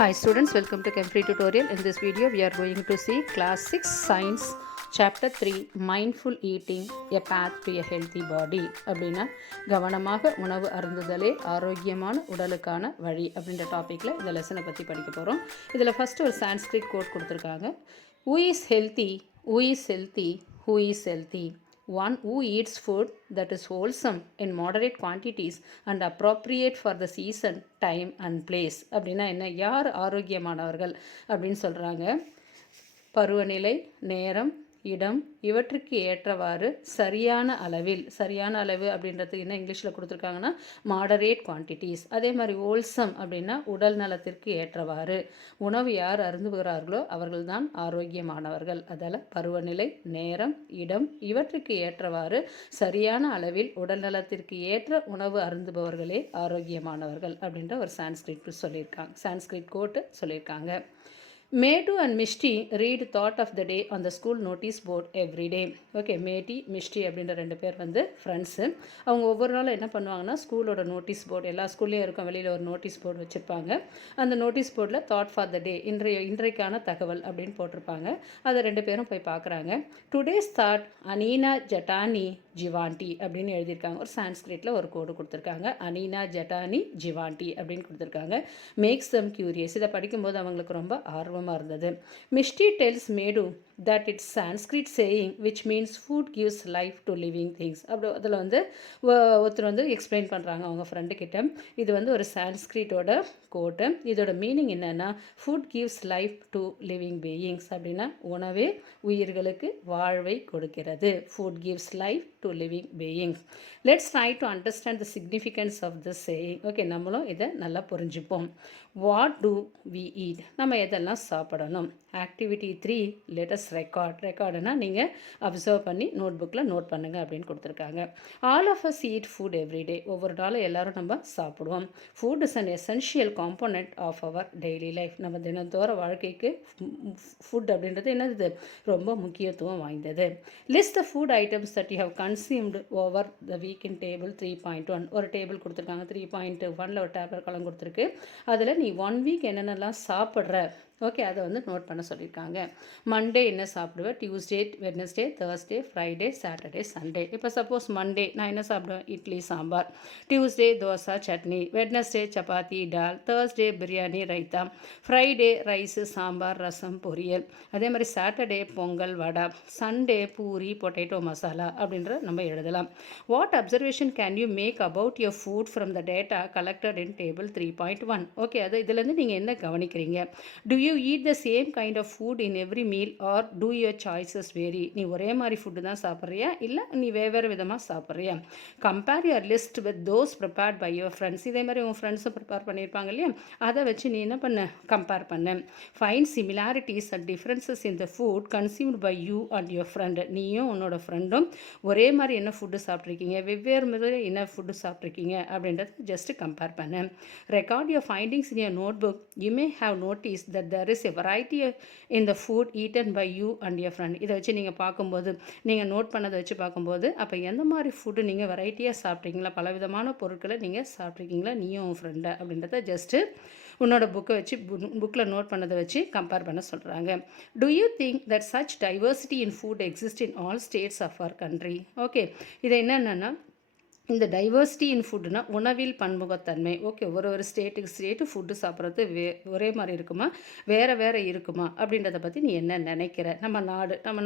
Hi students, welcome to Chem3 tutorial. In this video we are going to see class 6 science chapter 3 mindful eating a path to a healthy body. அப்படின்னா கவனமாக உணவு அருந்துதலே ஆரோக்கியமான உடலுக்கான வழி அப்படின்ற டாப்பிக்கில் இந்த லெசனை பற்றி படிக்க போகிறோம். இதில் ஃபஸ்ட்டு ஒரு சான்ஸ்கிரிட் கோட் கொடுத்துருக்காங்க. Who is healthy? Who is healthy? Who is healthy? One who eats food that is wholesome in moderate quantities and appropriate for the season, time and place. அப்படின்னா என்ன, யார் ஆரோக்கியமானவர்கள் அப்படின்னு சொல்கிறாங்க? பருவநிலை, நேரம், இடம் இவற்றுக்கு ஏற்றவாறு சரியான அளவு அப்படின்றது என்ன இங்கிலீஷில் கொடுத்துருக்காங்கன்னா மாடரேட் குவான்டிட்டிஸ். அதே மாதிரி ஹோல்சம் அப்படின்னா உடல் நலத்திற்கு ஏற்றவாறு உணவு யார் அருந்துகிறார்களோ அவர்கள்தான் ஆரோக்கியமானவர்கள். அதால் பருவநிலை, நேரம், இடம் இவற்றுக்கு ஏற்றவாறு சரியான அளவில் உடல் நலத்திற்கு ஏற்ற உணவு அருந்துபவர்களே ஆரோக்கியமானவர்கள் அப்படின்ற ஒரு சான்ஸ்கிரிட் கோட்டு சொல்லியிருக்காங்க. Metu and Mishti read thought of the day on the school notice board every day. Okay, matte Mishti அப்படின்ற ரெண்டு பேர் வந்து ஃப்ரெண்ட்ஸு. அவங்க ஒவ்வொரு நாளும் என்ன பண்ணுவாங்கன்னா ஸ்கூலோட நோட்டீஸ் போர்டு, எல்லா ஸ்கூல்லேயும் இருக்கும், வெளியில் ஒரு நோட்டீஸ் போர்டு வச்சுருப்பாங்க. அந்த நோட்டீஸ் போர்டில் தாட் ஃபார் த டே, இன்றைக்கான தகவல் அப்படின்னு போட்டிருப்பாங்க. அதை ரெண்டு பேரும் போய் பார்க்குறாங்க. டுடேஸ் தாட் அனீனா ஜட்டானி ஜிவாண்டி அப்படின்னு எழுதியிருக்காங்க. ஒரு சான்ஸ்கிரிட்டில் ஒரு கோடு கொடுத்துருக்காங்க. அனீனா ஜட்டானி ஜிவாண்டி அப்படின்னு கொடுத்துருக்காங்க. Makes them curious. இதை படிக்கும்போது அவங்களுக்கு ரொம்ப ஆர்வமாக இருந்தது. மிஷ்டி டெல்ஸ் மேடு that it's Sanskrit saying which means food gives life to living things. அப்படி அதில் வந்து ஒருத்தர் வந்து எக்ஸ்பிளைன் பண்ணுறாங்க அவங்க ஃப்ரெண்டுக்கிட்ட. இது வந்து ஒரு சான்ஸ்கிரிட்டோட கோட்டு. இதோட மீனிங் என்னென்னா food gives life to living beings அப்படின்னா உணவே உயிர்களுக்கு வாழ்வை கொடுக்கிறது. Food gives life to living beings. Let's try to understand the significance of this saying. Okay, நம்மளும் இதை நல்லா புரிஞ்சுப்போம். What do we eat? நம்ம எதெல்லாம் சாப்பிடணும்? ஆக்டிவிட்டி 3 லெட்டஸ் ரெக்கார்டுனா நீங்கள் அப்சர்வ் பண்ணி நோட் புக்கில் நோட் பண்ணுங்கள் அப்படின்னு கொடுத்துருக்காங்க. All of us eat food every day. ஒவ்வொரு நாளும் எல்லோரும் நம்ம சாப்பிடுவோம். Food is an essential component of our daily life. நம்ம தினந்தோற வாழ்க்கைக்கு ஃபுட் அப்படின்றது என்னது, ரொம்ப முக்கியத்துவம் வாய்ந்தது. List the food items that you have consumed over the week in table 3.1. ஒரு டேபிள் கொடுத்துருக்காங்க. 3.1 ஒரு டேபிள் காலம் கொடுத்துருக்கு. அதில் நீ 1 வீக் என்னென்னலாம் சாப்பிட்ற, ஓகே, அதை வந்து நோட் பண்ண சொல்லியிருக்காங்க. மண்டே என்ன சாப்பிடுவேன், Tuesday, Wednesday, Thursday, Friday, Saturday, Sunday. இப்போ சப்போஸ் மண்டே நான் என்ன சாப்பிடுவேன், idli sambar. Tuesday dosa chutney, Wednesday chapati dal, Thursday biryani raita, Friday rice sambar rasam poriyal. அதே மாதிரி Saturday pongal vada, Sunday puri potato masala அப்படின்ற நம்ம எழுதலாம். What observation can you make about your food from the data collected in table 3.1. Okay, அது இதுலேருந்து நீங்கள் என்ன கவனிக்கிறீங்க? Do you eat the same kind of food in every meal or do your choices vary? நீ ஒரே மாதிரி food தான் சாப்பிட்றியா, இல்லை நீ வெவ்வேறு விதமாக சாப்பிட்றியா? Compare your list with those prepared by your friends. இதே மாதிரி உங்கள் ஃப்ரெண்ட்ஸும் ப்ரிப்பேர் பண்ணியிருப்பாங்க இல்லையா, அதை வச்சு நீ என்ன பண்ண, கம்பேர் பண்ண. Find similarities and differences in the food consumed by you and your friend. நீயும் உன்னோட ஃப்ரெண்டும் ஒரே மாதிரி என்ன ஃபுட்டு சாப்பிட்ருக்கீங்க, வெவ்வேறு மாதிரி என்ன ஃபுட்டு சாப்பிட்ருக்கீங்க அப்படின்றத ஜஸ்ட் கம்பேர் பண்ண. Record your findings in your notebook. You may have notice that there is a variety in the food eaten by you and your friend. இதை வச்சு நீங்கள் பார்க்கும்போது, நீங்கள் நோட் பண்ணதை வச்சு பார்க்கும்போது, அப்போ எந்த மாதிரி ஃபுட்டு நீங்கள் வெரைட்டியாக சாப்பிட்றீங்களா, பலவிதமான பொருட்களை நீங்கள் சாப்பிட்ருக்கீங்களா நீயும் உன் ஃப்ரெண்டை அப்படின்றத ஜஸ்ட்டு உன்னோட புக்கில் நோட் பண்ணதை வச்சு கம்பேர் பண்ண சொல்கிறாங்க. Do you think that such diversity in food exist in all states of our country? Okay, இது என்னென்னா இந்த டைவர்சிட்டி இன் ஃபுட்டுனா உணவில் பன்முகத்தன்மை. ஓகே, ஒரு ஸ்டேட்டு ஃபுட்டு சாப்பிட்றது ஒரே மாதிரி இருக்குமா, வேறு இருக்குமா அப்படின்றத பற்றி நீ என்ன நினைக்கிற? நம்ம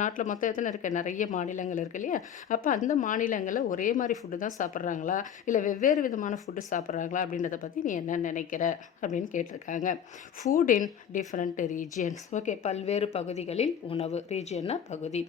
நாட்டில் மொத்தம் எத்தனை இருக்குது, நிறைய மாநிலங்கள் இருக்குது இல்லையா? அப்போ அந்த மாநிலங்களில் ஒரே மாதிரி ஃபுட்டு தான் சாப்பிட்றாங்களா, இல்லை வெவ்வேறு விதமான ஃபுட்டு சாப்பிட்றாங்களா அப்படின்றத பற்றி நீ என்ன நினைக்கிற அப்படின்னு கேட்டிருக்காங்க. Food in different regions. Okay, பல்வேறு பகுதிகளில் உணவு, ரீஜியன்னா பகுதி.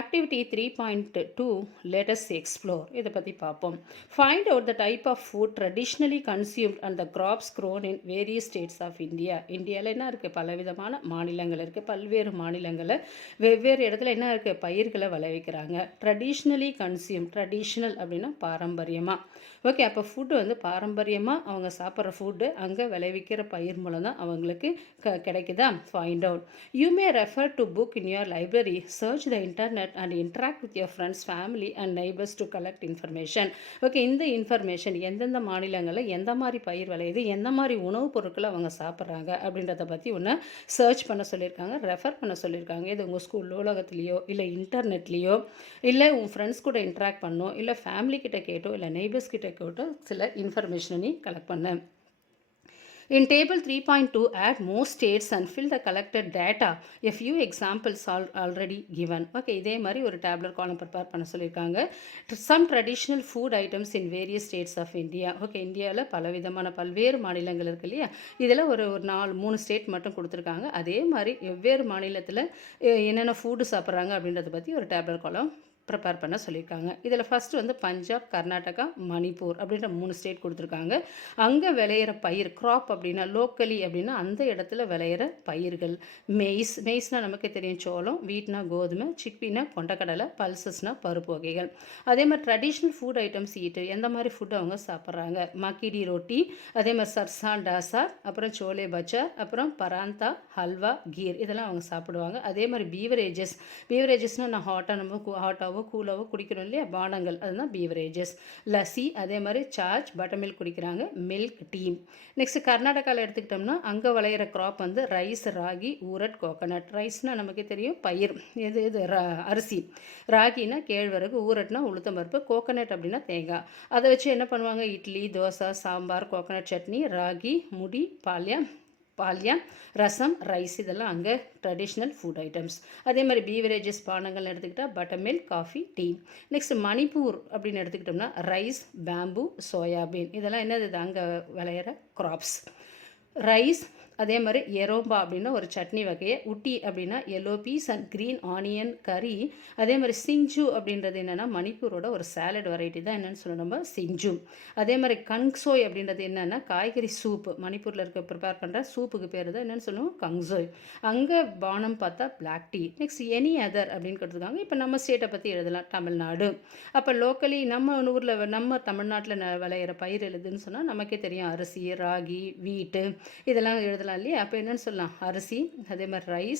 Activity 3.2 let's explore. இதை பற்றி பார்ப்போம். Find out the type of food traditionally consumed and the crops grown in various states of India. இந்தியாவில் என்ன இருக்குது, பலவிதமான மாநிலங்கள் இருக்குது. பல்வேறு மாநிலங்களில் வெவ்வேறு இடத்துல என்ன இருக்குது, பயிர்களை விளைவிக்கிறாங்க. ட்ரெடிஷ்னலி கன்சியூம், ட்ரெடிஷ்னல் அப்படின்னா பாரம்பரியமாக. ஓகே, அப்போ ஃபுட்டு வந்து பாரம்பரியமாக அவங்க சாப்பிட்ற ஃபுட்டு அங்கே விளைவிக்கிற பயிர் மூலம் தான் அவங்களுக்கு கிடைக்குதா? Find out. You may refer to book in your library, search the internet and interact with your friends, family and neighbours to collect information. Okay, இந்த இன்ஃபர்மேஷன் எந்தெந்த மாநிலங்களில் எந்த மாதிரி பயிர் விளையுது, எந்த மாதிரி உணவுப் பொருட்களை அவங்க சாப்பிட்றாங்க அப்படின்றத பற்றி ஒன்று சர்ச் பண்ண சொல்லியிருக்காங்க, ரெஃபர் பண்ண சொல்லியிருக்காங்க. இது உங்கள் ஸ்கூல் நூலகத்துலேயோ இல்லை இன்டர்நெட்லேயோ இல்லை உன் ஃப்ரெண்ட்ஸ் கூட இன்ட்ராக்ட் பண்ணோ இல்லை ஃபேமிலி கிட்ட கேட்டோ இல்லை நெய்பர்ஸ் கிட்ட கேட்டோ சில இன்ஃபர்மேஷனை நீ கலெக்ட் பண்ண. In table 3.2, add more states and fill the collected data. A few examples are already given. Okay, இதே மாதிரி ஒரு tabular column ப்ரிப்பேர் பண்ண சொல்லியிருக்காங்க. Some traditional food items in various states of India. Okay, இந்தியாவில் பலவிதமான பல்வேறு மாநிலங்கள் இருக்கு இல்லையா? இதில் ஒரு 3 ஸ்டேட் மட்டும் கொடுத்துருக்காங்க. அதே மாதிரி வெவ்வேறு மாநிலத்தில் என்னென்ன ஃபுட்டு சாப்பிட்றாங்க அப்படின்றத பற்றி ஒரு tabular column ப்ரிப்பேர் பண்ண சொல்லியிருக்காங்க. இதில் ஃபஸ்ட்டு வந்து பஞ்சாப், கர்நாடகா, மணிப்பூர் அப்படின்ற 3 ஸ்டேட் கொடுத்துருக்காங்க. அங்கே விளையிற பயிர் க்ராப் அப்படின்னா லோக்கலி அப்படின்னா அந்த இடத்துல விளையிற பயிர்கள். மெய்ஸ்னால் நமக்கு தெரியும் சோளம், வீட்னா கோதுமை, சிக்பினா கொண்டக்கடலை, பல்சஸ்னால் பருப்பு வகைகள். அதே மாதிரி ட்ரெடிஷ்னல் ஃபுட் ஐட்டம்ஸ் ஈட்டு எந்த மாதிரி ஃபுட் அவங்க சாப்பிட்றாங்க. மக்கிடி ரொட்டி, அதே மாதிரி சர்சான் டாசார், அப்புறம் சோலே பச்சார், அப்புறம் பராந்தா, ஹல்வா, கீர் இதெல்லாம் அவங்க சாப்பிடுவாங்க. அதே மாதிரி பீவரேஜஸ்னால் நான் ஹாட்டாக கூலாவோ குடிக்கிறோம் இல்லையா பானங்கள், அதுதான் பீவரேஜஸ். லஸ்ஸி, அதே மாதிரி சார்ஜ் பட்டர் மில்க் குடிக்கிறாங்க, மில்க் டீ. நெக்ஸ்ட் கர்நாடகாவில் எடுத்துக்கிட்டோம்னா அங்கே விளையிற க்ராப் வந்து ரைஸ், ராகி, ஊரட், கோகனட். ரைஸ்னால் நமக்கு தெரியும் பயிர், இது அரிசி. ராகினா கேழ்வரகு, ஊரட்னா உளுத்தம்பருப்பு, கோகனட் அப்படின்னா தேங்காய். அதை வச்சு என்ன பண்ணுவாங்க, இட்லி, தோசை, சாம்பார், கோகனட் சட்னி, ராகி முடி, பால்யா, ரசம், ரைஸ் இதெல்லாம் அங்கே ட்ரெடிஷ்னல் ஃபுட் ஐட்டம்ஸ். அதே மாதிரி பீவரேஜஸ் பானங்கள்னு எடுத்துக்கிட்டால் butter milk, coffee, tea. Next Manipur அப்படின்னு எடுத்துக்கிட்டோம்னா ரைஸ், பேம்பு, சோயாபீன் இதெல்லாம் என்னது, அங்கே விளையிற க்ராப்ஸ். ரைஸ், அதே மாதிரி எரோம்பா அப்படின்னா ஒரு சட்னி வகையை, உட்டி அப்படின்னா yellow peas and green onion curry. அதே மாதிரி சிஞ்சு அப்படின்றது என்னென்னா மணிப்பூரோட ஒரு சாலட் வெரைட்டி தான் என்னென்னு சொல்லணும் நம்ம சிஞ்சு. அதே மாதிரி கங்சோய் அப்படின்றது என்னென்னா காய்கறி சூப்பு, மணிப்பூரில் இருக்க ப்ரிப்பேர் பண்ணுற சூப்புக்கு பேர் தான் என்னென்னு சொல்லுவோம் கங்சோய். அங்கே பானம் பார்த்தா black tea. Next any other அப்படின்னு கொடுத்துருக்காங்க. இப்போ நம்ம ஸ்டேட்டை பற்றி எழுதலாம் தமிழ்நாடு. அப்போ லோக்கலி நம்ம ஊரில் நம்ம தமிழ்நாட்டில் விளையிற பயிர் எழுதுன்னு சொன்னால் நமக்கே தெரியும் அரிசி, ராகி, வீட்டு இதெல்லாம் எழுதலாம் இல்லையா? அப்போ என்னென்னு சொல்லலாம் அரிசி, அதே மாதிரி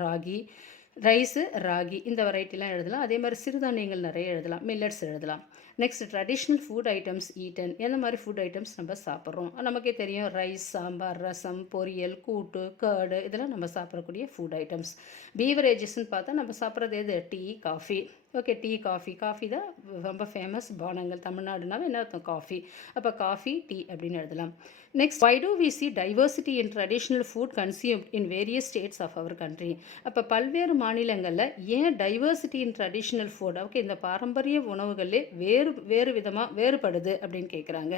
ராகி இந்த வெரைட்டிலாம் எழுதலாம். அதே மாதிரி சிறுதானியங்கள் நிறைய எழுதலாம், மில்லட்ஸ் எழுதலாம். Next traditional food items eaten எந்த மாதிரி ஃபுட் ஐட்டம்ஸ் நம்ம சாப்பிட்றோம் நமக்கே தெரியும் ரைஸ், சாம்பார், ரசம், பொரியல், கூட்டு, கர்டு இதெல்லாம் நம்ம சாப்பிடக்கூடிய ஃபுட் ஐட்டம்ஸ். பீவரேஜஸ்ன்னு பார்த்தா நம்ம சாப்பிட்றது எது, tea, coffee. Okay, tea, coffee தான் ரொம்ப ஃபேமஸ் பானங்கள். தமிழ்நாடுனாவே என்ன அர்த்தம், காஃபி. அப்போ காஃபி, டீ அப்படின்னு எழுதலாம். Next, why do we see diversity in traditional food consumed in various states of our country? அப்போ பல்வேறு மாநிலங்களில் ஏன் diversity in traditional food, okay இந்த பாரம்பரிய உணவுகளே வேறு விதமாக வேறுபடுது அப்படின்னு கேட்குறாங்க.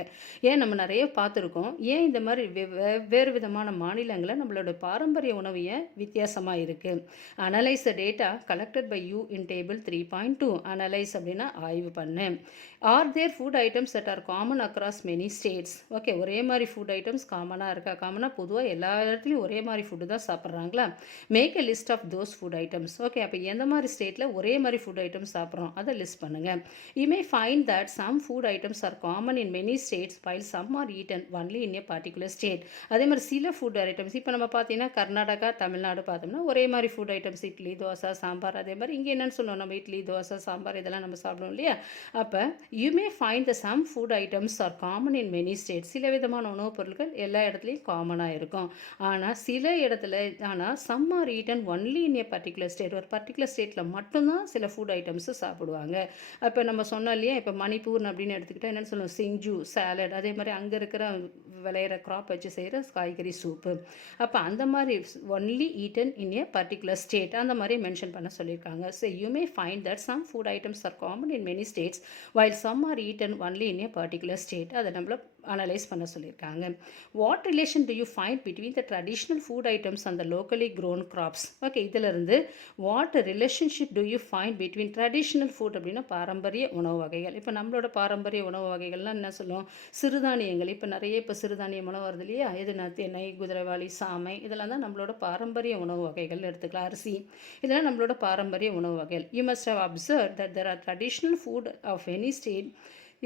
ஏன் நம்ம நிறைய பார்த்துருக்கோம், ஏன் இந்த மாதிரி வேறு விதமான மாநிலங்களில் நம்மளோட பாரம்பரிய உணவு ஏன் வித்தியாசமாக இருக்குது. Analyse the data collected by you in table 3.2. Analyse அப்படின்னா ஆய்வு பண்ணு. Are there food items that are common across many states. Okay, ஒரே மாதிரி ஃபுட் ஐட்டம்ஸ் காமனாக இருக்கா? காமனாக பொதுவாக எல்லா இடத்துலையும் ஒரே மாதிரி ஃபுட்டு தான் சாப்பிட்றாங்களா? Make a list of those food items. Okay, அப்போ எந்த மாதிரி ஸ்டேட்டில் ஒரே மாதிரி ஃபுட் ஐட்டம்ஸ் சாப்பிட்றோம் அதை லிஸ்ட் பண்ணுங்கள். You may find that some food items are common in many states while some are eaten only in a particular state. அதே மாதிரி சில ஃபுட் ஐட்டம்ஸ் இப்போ நம்ம பார்த்தீங்கன்னா கர்நாடகா, தமிழ்நாடு பார்த்தோம்னா ஒரே மாதிரி ஃபுட் ஐட்டம்ஸ் இட்லி, தோசை, சாம்பார். அதே மாதிரி இங்கே என்னென்னு சொல்லுவோம் நம்ம இட்லி, தோசை, சாம்பார் இதெல்லாம் நம்ம சாப்பிடுவோம் இல்லையா? அப்போ you may find the some food items are common in many states. சில விதமான உணவுப் பொருட்கள் எல்லா இடத்துலையும் காமனாக இருக்கும். ஆனால் சில இடத்துல some are eaten only in a particular state. ஒரு பர்டிகுலர் ஸ்டேட்டில் மட்டும்தான் சில ஃபுட் ஐட்டம்ஸு சாப்பிடுவாங்க. அப்போ நம்ம சொன்னோம் இல்லையா, இப்போ மணிப்பூர் அப்படின்னு எடுத்துக்கிட்டால் என்னென்னு சொல்லுவோம் சிஞ்சு, சாலட். அதே மாதிரி அங்கே இருக்கிற விளையிற க்ராப் வச்சு செய்கிற காய்கறி சூப்பு. அப்போ அந்த மாதிரி only eaten in a particular state அந்த மாதிரி மென்ஷன் பண்ண சொல்லியிருக்காங்க. So you may find that some food items are common in many states while some are eaten only in a particular state. அதை நம்மள அனலைஸ் பண்ண சொல்லியிருக்காங்க. What relation do you find between the traditional food items and the locally grown crops. Okay, இதிலிருந்து what relationship do you find between traditional food அப்படின்னா பாரம்பரிய உணவு வகைகள். இப்போ நம்மளோட பாரம்பரிய உணவு வகைகள்லாம் என்ன சொல்லுவோம், சிறுதானியங்கள். இப்போ நிறைய சிறுதானிய உணவு வருது இல்லையா, எதுனா திணை, குதிரைவாளி, சாமை இதெல்லாம் தான் நம்மளோட பாரம்பரிய உணவு வகைகள் எடுத்துக்கலாம். அரிசி இதெல்லாம் நம்மளோட பாரம்பரிய உணவு வகைகள். You must have observe that there are traditional food of any state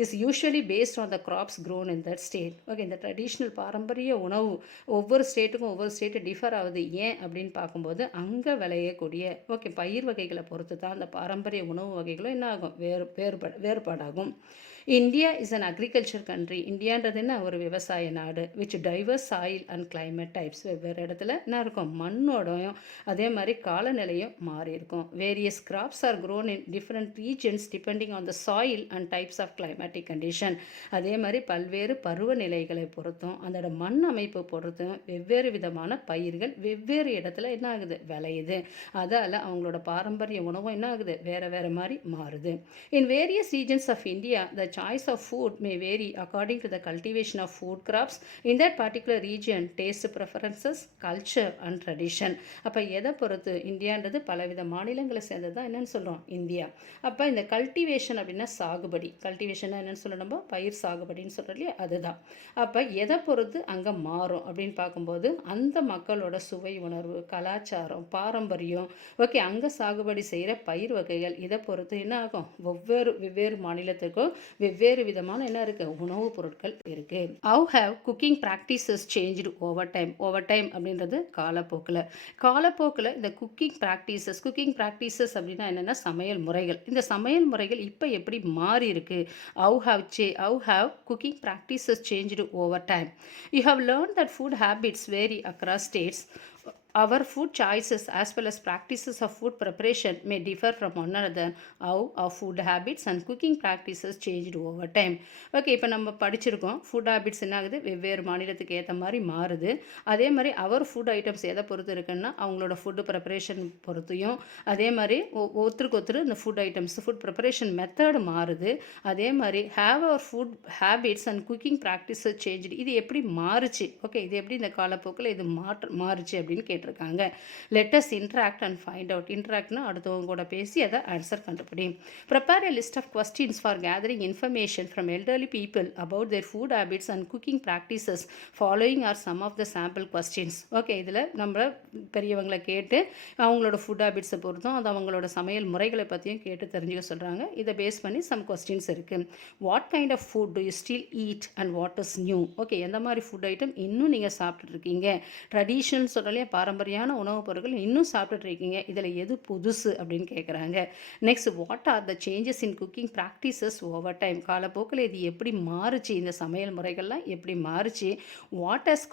is usually based on the crops grown in that state. Okay, இந்த ட்ரெடிஷ்னல் பாரம்பரிய உணவு ஒவ்வொரு ஸ்டேட்டுக்கும் ஒவ்வொரு ஸ்டேட்டு டிஃபர் ஆகுது. ஏன் அப்படின்னு பார்க்கும்போது அங்கே விளையக்கூடிய பயிர் வகைகளை பொறுத்து தான் அந்த பாரம்பரிய உணவு வகைகளும் என்ன ஆகும், வேறுபாடாகும். India is an agriculture country. இந்தியான்றது என்ன, ஒரு விவசாய நாடு. Which diverse soil and climate types. வெவ்வேறு இடத்துல என்ன இருக்கும், மண்ணோடையும் அதே மாதிரி காலநிலையும் மாறி இருக்கும். Various crops are grown in different regions depending on the soil and types of climatic condition. அதே மாதிரி பல்வேறு பருவநிலைகளை பொறுத்தும் அதோட மண் அமைப்பு பொறுத்தும் வெவ்வேறு விதமான பயிர்கள் வெவ்வேறு இடத்துல என்ன ஆகுது, விளையுது. அதால் அவங்களோட பாரம்பரிய உணவும் என்ன ஆகுது, வேறு வேறு மாதிரி மாறுது. In various regions of India the choice of food may vary according to the cultivation of food crops in that particular region, taste preferences, culture and tradition. அப்போ எதை பொறுத்து, இந்தியான்றது பலவித மாநிலங்களை சேர்ந்தது தான் என்னென்னு சொல்கிறோம், இந்தியா. அப்போ இந்த கல்டிவேஷன் அப்படின்னா சாகுபடி. கல்டிவேஷன் என்னென்னு சொல்ல, நம்ம பயிர் சாகுபடின்னு சொல்கிறோம் இல்லையா, அதுதான். அப்போ எதை பொறுத்து அங்கே மாறும் அப்படின்னு பார்க்கும்போது அந்த மக்களோட சுவை உணர்வு, கலாச்சாரம், பாரம்பரியம், அங்கே சாகுபடி செய்கிற பயிர் வகைகள், இதை பொறுத்து என்ன ஆகும், வெவ்வேறு மாநிலத்துக்கும் வெவ்வேறு விதமான என்ன இருக்குது, உணவுப் பொருட்கள் இருக்குது. How have cooking practices changed over time. Over time அப்படின்றது காலப்போக்கில் இந்த குக்கிங் ப்ராக்டிசஸ் அப்படின்னா என்னென்னா சமையல் முறைகள். இந்த சமையல் முறைகள் இப்போ எப்படி மாறி இருக்கு. How have cooking practices changed over time. You have learn that food habits vary across states. Our food choices as well as practices of food preparation may differ from one another. How our food habits and cooking practices changed over time. இப்போ நம்ம படிச்சிருக்கோம், food habits என்ன ஆகுது, வெவ்வேறு மாநிலத்துக்கு ஏற்ற மாதிரி மாறுது. அதே மாதிரி அவர் ஃபுட் ஐட்டம்ஸ் எதை பொறுத்து இருக்குன்னா அவங்களோட ஃபுட்டு ப்ரிப்பரேஷன் பொறுத்தையும், அதே மாதிரி ஒருத்தருக்கு இந்த food items food preparation method மாறுது. அதே மாதிரி அவர் food habits and cooking practices change. இது எப்படி மாறுச்சு, இது எப்படி இந்த காலப்போக்கில் இது மாறுச்சு அப்படின்னு கேட்டு இருக்காங்க. let us interact and find out. இன்ட்ராக்ட்னா அடுத்தவங்க கூட பேசி அதை ஆன்சர் கண்டுபிடி. prepare a list of questions for gathering information from elderly people about their food habits and cooking practices. Following are some of the sample questions. இதில் நம்ம பெரியவங்களை கேட்டு அவங்களோட ஃபுட் ஹேபிட்ஸை பொறுத்தும் அது அவங்களோட சமையல் முறைகளை பற்றியும் கேட்டு தெரிஞ்சுக்க சொல்கிறாங்க. இதை பேஸ் பண்ணி சம் கொஸ்டின்ஸ் இருக்குது. What kind of food do you still eat and what is new. எந்த மாதிரி ஃபுட் ஐட்டம் இன்னும் நீங்கள் சாப்பிட்டுட்டு இருக்கீங்க. ட்ரெடிஷ்னல் சொல்லலையே, பாரம்பரியான உணவுப் பொருட்கள் இன்னும் சாப்பிட்டுட்டு இருக்கீங்க, இதில் எது புதுசு அப்படின்னு கேட்குறாங்க. Next, what are the changes in cooking practices over time. காலப்போக்கில் இது எப்படி மாறுச்சு, இந்த சமையல் முறைகள்லாம் எப்படி மாறுச்சு. What has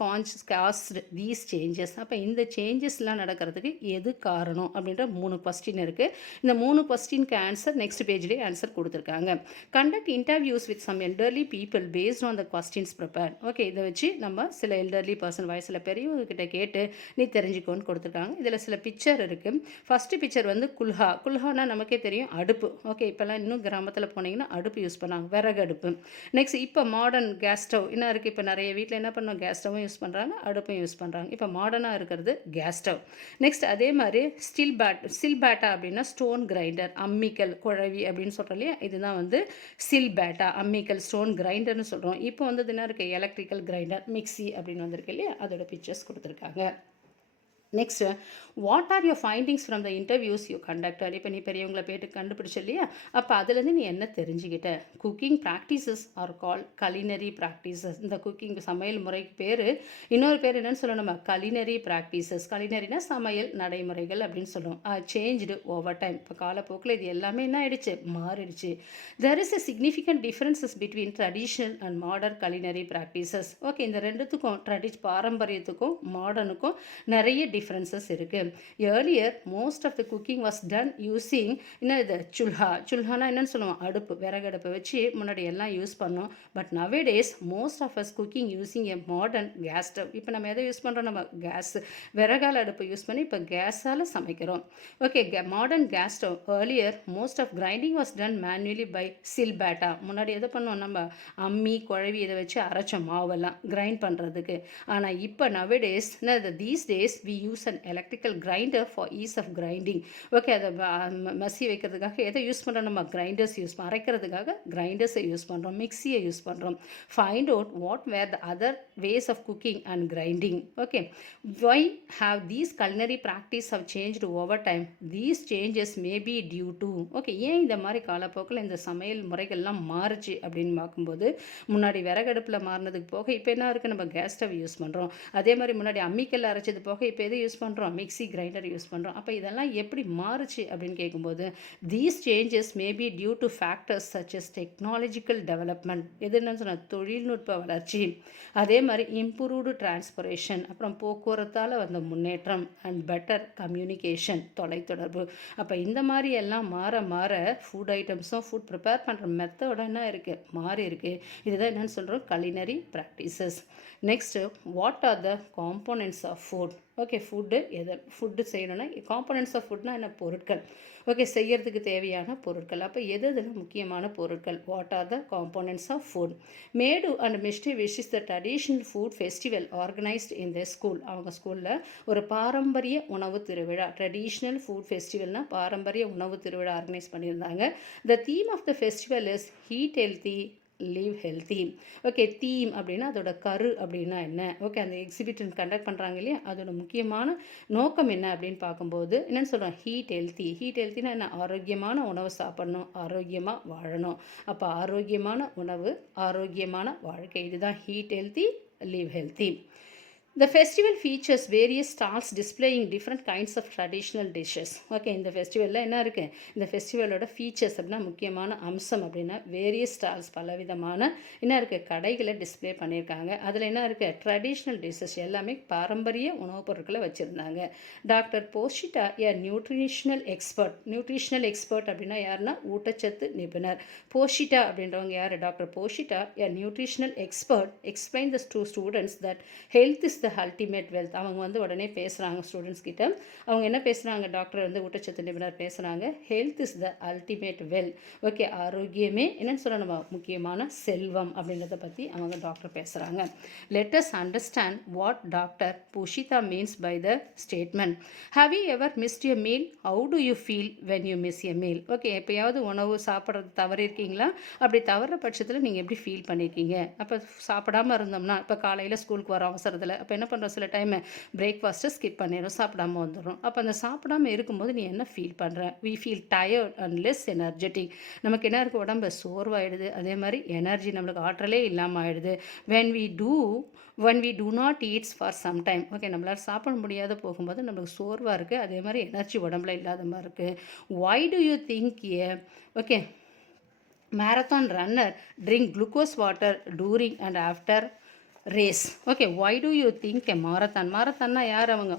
cost these changes. அப்போ இந்த சேஞ்சஸ்லாம் நடக்கிறதுக்கு எது காரணம் அப்படின்ற 3 கொஸ்டின் இருக்குது. இந்த 3 கொஸ்டினுக்கு ஆன்சர் நெக்ஸ்ட் பேஜ்லேயே ஆன்சர் கொடுத்துருக்காங்க. Conduct interviews with some elderly people based on the questions prepare. இதை வச்சு நம்ம சில எல்டர்லி பர்சன், வயசில் பெரியவங்க கிட்ட கேட்டு நீ தெரிஞ்சுக்கோன்னு கொடுத்துருக்காங்க. இதில் சில பிக்சர் இருக்குது. ஃபஸ்ட்டு பிக்சர் வந்து குல்ஹானா நமக்கே தெரியும், அடுப்பு. இப்போல்லாம் இன்னும் கிராமத்தில் போனீங்கன்னா அடுப்பு யூஸ் பண்ணாங்க, விறகு அடுப்பு. நெக்ஸ்ட் இப்போ மாடர்ன் கேஸ் ஸ்டவ் என்ன இருக்குது, இப்போ நிறைய வீட்டில் என்ன பண்ணோம், கேஸ் ஸ்டவ்வும் யூஸ் பண்ணுறாங்க, அடுப்பும் யூஸ் பண்ணுறாங்க. இப்போ மாடர்னாக இருக்கிறது கேஸ் ஸ்டவ். நெக்ஸ்ட் அதே மாதிரி சில் பேட்டா அப்படின்னா ஸ்டோன் கிரைண்டர், அம்மிக்கல், குழவி அப்படின்னு சொல்கிறோம் இல்லையா, இதுதான் வந்து சில் பேட்டா, அம்மிக்கல், ஸ்டோன் கிரைண்டர்னு சொல்கிறோம். இப்போ வந்து என்ன இருக்குது, எலக்ட்ரிக்கல் கிரைண்டர், மிக்சி அப்படின்னு வந்திருக்கு இல்லையா, அதோட பிக்சர்ஸ் கொடுத்துருக்காங்க. Next, what are your findings from the interviews you conducted. இப்போ நீ பெரியவங்களை போய்ட்டு கண்டுபிடிச்ச இல்லையா, அப்போ அதுலேருந்து நீ என்ன தெரிஞ்சுக்கிட்ட. குக்கிங் ப்ராக்டிசஸ் ஆர் கால் கலினரி ப்ராக்டிசஸ். இந்த குக்கிங் சமையல் முறைக்கு பேர், இன்னொரு பேர் என்னன்னு சொல்லணும், நம்ம கலினரி ப்ராக்டிசஸ். கலினரினா சமையல் நடைமுறைகள் அப்படின்னு சொல்லுவோம். Changed over time. இப்போ காலப்போக்கில் இது எல்லாமே என்ன ஆயிடுச்சு, மாறிடுச்சு. There is a significant differences between traditional and modern culinary practices. இந்த ரெண்டுத்துக்கும் பாரம்பரியத்துக்கும் மாடர்னுக்கும் நிறைய டிஃப்ரென்சஸ் இருக்குது. Earlier most of the cooking was done using என்னது, சுல்ஹானா என்னன்னு சொல்லுவோம், அடுப்பு, விறகு அடுப்பை வச்சு முன்னாடி எல்லாம் யூஸ் பண்ணோம். But nowadays most of us cooking using a modern gas stove. இப்போ நம்ம எதை யூஸ் பண்ணுறோம், நம்ம கேஸ் விறகால அடுப்பை யூஸ் பண்ணி இப்போ கேஸால் சமைக்கிறோம். Modern gas stove. Earlier most of grinding was done manually by sil batta. முன்னாடி எதை பண்ணுவோம், நம்ம அம்மி, குழவி இதை வச்சு அரைச்சோம் மாவெல்லாம் கிரைண்ட் பண்ணுறதுக்கு. ஆனால் இப்போ nowadays these days we use an electrical grinder for ease of grinding. Okay, அதை மசி வைக்கிறதுக்காக எதை யூஸ் பண்ணுறோம்? நம்ம கிரைண்டர்ஸ் அரைக்கிறதுக்காக கிரைண்டர்ஸை யூஸ் பண்ணுறோம், மிக்சியை யூஸ் பண்ணுறோம். Find out what were the other ways of cooking and grinding. Okay, why have these culinary practice have changed over time? These changes may be due to, okay, ஏன் இந்த மாதிரி காலப்போக்கில் இந்த சமையல் முறைகள்லாம் மாறுச்சு அப்படின்னு பார்க்கும்போது, முன்னாடி விறகடுப்பில் மாறினதுக்கு போக இப்போ என்ன இருக்குது, நம்ம கேஸ் ஸ்டவ் யூஸ் பண்ணுறோம். அதே மாதிரி முன்னாடி அம்மிக்கல் அரைச்சது போக இப்போ எது யூஸ் பண்ணுறோம்? மிக்சி கிரைண்டர் யூஸ் பண்ணுறோம். அப்போ இதெல்லாம் எப்படி மாறுச்சு அப்படின்னு கேட்கும்போது, these changes may be due to factors such as technological development, எது என்னன்னு சொன்னால் தொழில்நுட்ப வளர்ச்சி, அதே மாதிரி இம்ப்ரூவ்டு டிரான்ஸ்பரேஷன், அப்புறம் போக்குவரத்தால் வந்த முன்னேற்றம், அண்ட் பெட்டர் கம்யூனிகேஷன், தொலைத்தொடர்பு. அப்போ இந்த மாதிரி எல்லாம் மாற மாற ஃபுட் ஐட்டம்ஸும் ஃபுட் ப்ரிப்பேர் பண்ணுற மெத்தோட என்ன இருக்குது, மாறி இருக்குது. இதுதான் என்னென்னு சொல்கிறோம், culinary practices. Next, what are the components of food? Okay, food செய்யணும்னா காம்போனன்ட்ஸ் ஆஃப் ஃபுட்னா என்ன, பொருட்கள். ஓகே, செய்யறதுக்கு தேவையான பொருட்கள். அப்போ எது முக்கியமான பொருட்கள்? What are the components of food? Medha and Mishti விஷ் இஸ் the traditional food festival organised in the school. அவங்க ஸ்கூலில் ஒரு பாரம்பரிய உணவு திருவிழா, ட்ரெடிஷ்னல் ஃபுட் ஃபெஸ்டிவல்னால் பாரம்பரிய உணவு திருவிழா ஆர்கனைஸ் பண்ணியிருந்தாங்க. The theme of the festival is eat healthy live healthy. Okay, theme அப்படின்னா அதோட கரு அப்படின்னா என்ன? ஓகே, அந்த எக்ஸிபிஷன் கண்டக்ட் பண்ணுறாங்க இல்லையா, அதோட முக்கியமான நோக்கம் என்ன அப்படின்னு பார்க்கும்போது என்னென்னு சொல்கிறோம், ஹீட் ஹெல்த்தினா என்ன, ஆரோக்கியமான உணவு சாப்பிடணும், ஆரோக்கியமாக வாழணும். அப்போ ஆரோக்கியமான உணவு, ஆரோக்கியமான வாழ்க்கை, இதுதான் heat healthy, live healthy. The festival features various stalls displaying different kinds of traditional dishes. Okay, இந்த ஃபெஸ்டிவலில் என்ன இருக்குது, இந்த ஃபெஸ்டிவலோட ஃபீச்சர்ஸ் அப்படின்னா முக்கியமான அம்சம் அப்படின்னா வேரியஸ் ஸ்டால்ஸ், பலவிதமான என்ன இருக்குது, கடைகளை டிஸ்பிளே பண்ணியிருக்காங்க. அதில் என்ன இருக்குது, ட்ரெடிஷ்னல் டிஷ்ஷஸ், எல்லாமே பாரம்பரிய உணவுப் பொருட்களை வச்சுருந்தாங்க. Doctor Poshita a nutritional expert அப்படின்னா யாருன்னா ஊட்டச்சத்து நிபுணர். போஷிட்டா அப்படின்றவங்க யார், doctor Poshita a nutritional expert explain the students that health is the ultimate wealth. அவங்க உடனே பேசுகிறாங்க ஸ்டூடெண்ட்ஸ் கிட்ட. அவங்க என்ன பேசுகிறாங்க, டாக்டர் ஊட்டச்சத்து நிபுணர் பேசுகிறாங்க, health is the ultimate wealth. Okay, ஆரோக்கியமே என்னன்னு சொல்ல, நம்ம முக்கியமான செல்வம் அப்படின்றத பற்றி அவங்க டாக்டர் பேசுகிறாங்க. Let us understand what doctor Pushita means by the statement. Have you ever missed a meal? How do you feel when you miss a meal? Okay, எப்போயாவது உணவு சாப்பிட்றது தவறிருக்கீங்களா? அப்படி தவற பட்சத்தில் நீங்கள் எப்படி ஃபீல் பண்ணியிருக்கீங்க? அப்போ சாப்பிடாமல் இருந்தோம்னா, இப்போ காலையில் ஸ்கூலுக்கு வர அவசரத்தில் அப்போ என்ன பண்ணுறோம், சில டைம் பிரேக்ஃபாஸ்ட்டை ஸ்கிப் பண்ணிடுறோம், சாப்பிடாமல் வந்துடுறோம். அப்போ அந்த சாப்பிடாமல் இருக்கும்போது நீ என்ன ஃபீல் பண்ணுற? We feel tired and less energetic. நமக்கு என்ன இருக்குது, உடம்பு சோர்வாயிடுது, அதே மாதிரி எனர்ஜி நம்மளுக்கு ஆற்றலே இல்லாமல் ஆகிடுது. when we do not eat for some time. Okay, நம்மளால் சாப்பிட முடியாத போகும்போது நம்மளுக்கு சோர்வாக இருக்குது, அதே மாதிரி எனர்ஜி உடம்புல இல்லாத மாதிரி இருக்குது. why do you think okay marathon runner drink glucose water during and after race? Okay, why do you think a மாரத்தான்னா யார், அவங்க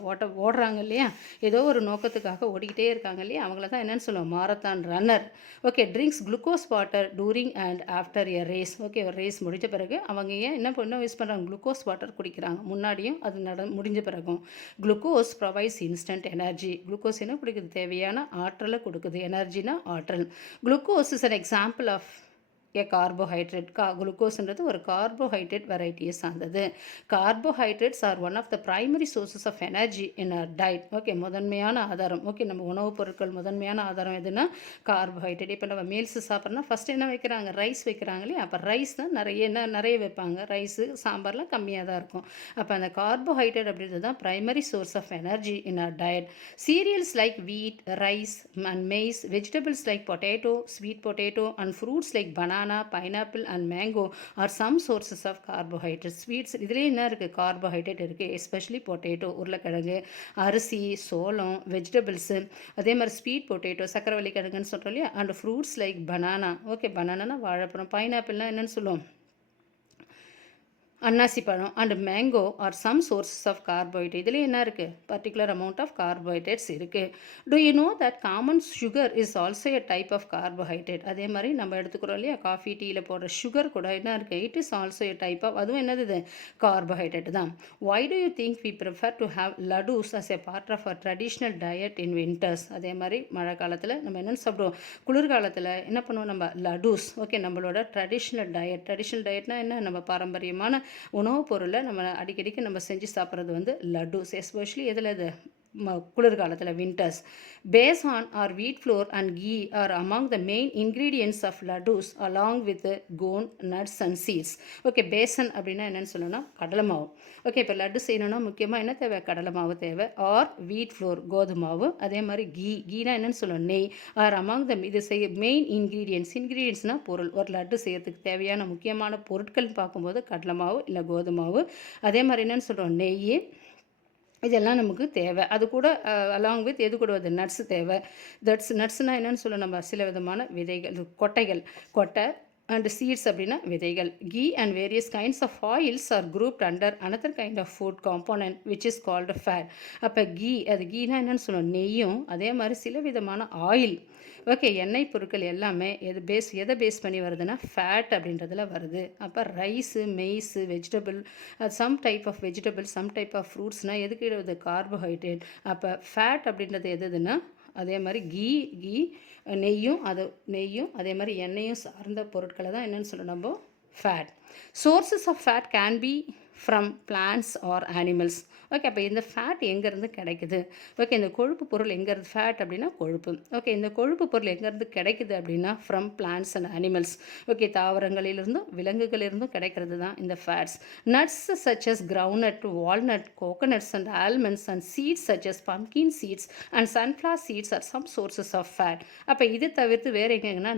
ஓடுறாங்க இல்லையா, ஏதோ ஒரு நோக்கத்துக்காக ஓடிக்கிட்டே இருக்காங்க இல்லையா, அவங்கள தான் என்னென்னு சொல்லுவோம், marathon runner. Okay, drinks glucose water during and after a race. Okay, ஒரு ரேஸ் முடிஞ்ச பிறகு அவங்க ஏன் என்ன யூஸ் பண்ணுறாங்க, குளுக்கோஸ் வாட்டர் குடிக்கிறாங்க, முன்னாடியும் அது முடிஞ்ச பிறகும். Glucose provides instant energy. Glucose என்ன கொடுக்குது, தேவையான ஆற்றலை கொடுக்குது, எனர்ஜினா ஆற்றல். Glucose is an example of a carbohydrate. குளுக்கோஸ்ன்றது ஒரு கார்போஹைட்ரேட் வெரைட்டியை சார்ந்தது. Carbohydrates are one of the primary sources of energy in our diet. Okay, முதன்மையான ஆதாரம். ஓகே, நம்ம உணவுப் பொருட்கள் முதன்மையான ஆதாரம் எதுனா கார்போஹைட்ரேட். இப்போ நம்ம மீல்ஸ் சாப்பிட்றோம்னா ஃபஸ்ட்டு என்ன வைக்கிறாங்க, ரைஸ் வைக்கிறாங்க இல்லையா, அப்போ ரைஸ் தான் நிறைய வைப்பாங்க, ரைஸு சாம்பார்லாம் கம்மியாக தான் இருக்கும். அப்போ அந்த கார்போஹைட்ரேட் அப்படின்றது தான் primary source of energy in our diet. Cereals like wheat, rice and maize, vegetables like potato, sweet potato and fruits like banana, pineapple and mango are some sources of carbohydrate. Sweets இதுலேயே என்ன இருக்குது, carbohydrate இருக்குது, especially potato, உருளைக்கிழங்கு, அரிசி, சோளம், vegetables, அதே மாதிரி sweet potato, சக்கரவள்ளி கிழங்குன்னு சொல்கிறோம் இல்லையா, and fruits like banana. Okay, banana வாழைப்பழம், பைனாப்பிள்னால் என்னென்னு சொல்லுவோம், அன்னாசி பழம், and mango are some sources of carbohydrate. இதில் என்ன இருக்குது, பர்டிகுலர் அமௌண்ட் ஆஃப் கார்போஹைட்ரேட்ஸ் இருக்குது. Do you know that common sugar is also a type of carbohydrate. அதே மாதிரி நம்ம எடுத்துக்கிறோம் இல்லையா, காஃபி டீயில் போடுற சுகர் கூட என்ன இருக்குது, it is also a type of, அதுவும் என்னது, கார்போஹைட்ரேட் தான். Why do you think we prefer to have laddoos as a part of our traditional diet in winters. அதே மாதிரி மழை காலத்தில் நம்ம என்னென்னு சாப்பிடுவோம், குளிர்காலத்தில் என்ன பண்ணுவோம், நம்ம லடூஸ். ஓகே, நம்மளோட ட்ரெடிஷ்னல் டயட்னா என்ன, நம்ம பாரம்பரியமான உணவுப் பொருளை நம்ம அடிக்கடிக்கு நம்ம செஞ்சு சாப்பிட்றது லட்டூஸ். எஸ்பெஷலி எதில் குளிர்காலத்தில் winters. Besan or wheat flour and ghee are among the main ingredients of laddoos along with gond nuts and seeds. Okay, besan அப்படின்னா என்னென்னு சொல்லணும்னா கடலை மாவு. ஓகே, இப்போ லட்டு செய்யணும்னா முக்கியமாக என்ன தேவை? கடலை மாவு தேவை. R wheat floor கோதுமாவு. அதே மாதிரி கீனா என்னென்னு சொல்லணும்? நெய். ஆர் அமாங் த இது செய்ய மெயின் இன்க்ரீடியன்ட்ஸ்னால் பொருள். ஒரு லட்டு செய்யறதுக்கு தேவையான முக்கியமான பொருட்கள்னு பார்க்கும்போது கடலை மாவு இல்லை கோதுமாவு. அதே மாதிரி என்னென்னு சொல்கிறோம்? நெய். இதெல்லாம் நமக்கு தேவை. அது கூட அலாங் வித் எது கூட வருது? நட்ஸ் தேவை. நட்ஸ்னால் என்னென்னு சொல்ல நம்ம சில விதமான விதைகள், கொட்டை அண்ட் சீட்ஸ் அப்படின்னா விதைகள். Ghee and various kinds of oils are grouped under another kind of food component which is called fat. அப்போ கீனா என்னென்னு சொல்லணும்? நெய்யும் அதே மாதிரி சில விதமான ஆயில். ஓகே, எண்ணெய் பொருட்கள் எல்லாமே எதை பேஸ் பண்ணி வருதுன்னா ஃபேட் அப்படின்றதுல வருது. அப்போ rice, maize, vegetable, some type of vegetable, some type of ஃப்ரூட்ஸ்னால் எதுக்கு வருது? கார்போஹைட்ரேட். அப்போ ஃபேட் அப்படின்றது எதுன்னா அதே மாதிரி நெய்யும் அதே மாதிரி எண்ணெயும் சார்ந்த பொருட்களை தான் என்னென்னு சொல்லணும் நம்ம fat. Sources of fat can be from plants or animals. Okay, அப்போ இந்த ஃபேட் எங்கேருந்து கிடைக்குது? ஓகே, இந்த கொழுப்பு பொருள் எங்கேருந்து? ஃபேட் அப்படின்னா கொழுப்பு. ஓகே, இந்த கொழுப்பு பொருள் எங்கேருந்து கிடைக்குது அப்படின்னா from plants and animals. Okay, தாவரங்களிலிருந்தும் விலங்குகளிலிருந்தும் கிடைக்கிறது தான் இந்த fats. Nuts such as groundnut, walnut, coconuts and almonds and seeds such as pumpkin seeds and sunflower seeds are some sources of fat. அப்போ இது தவிர்த்து வேறு எங்கன்னா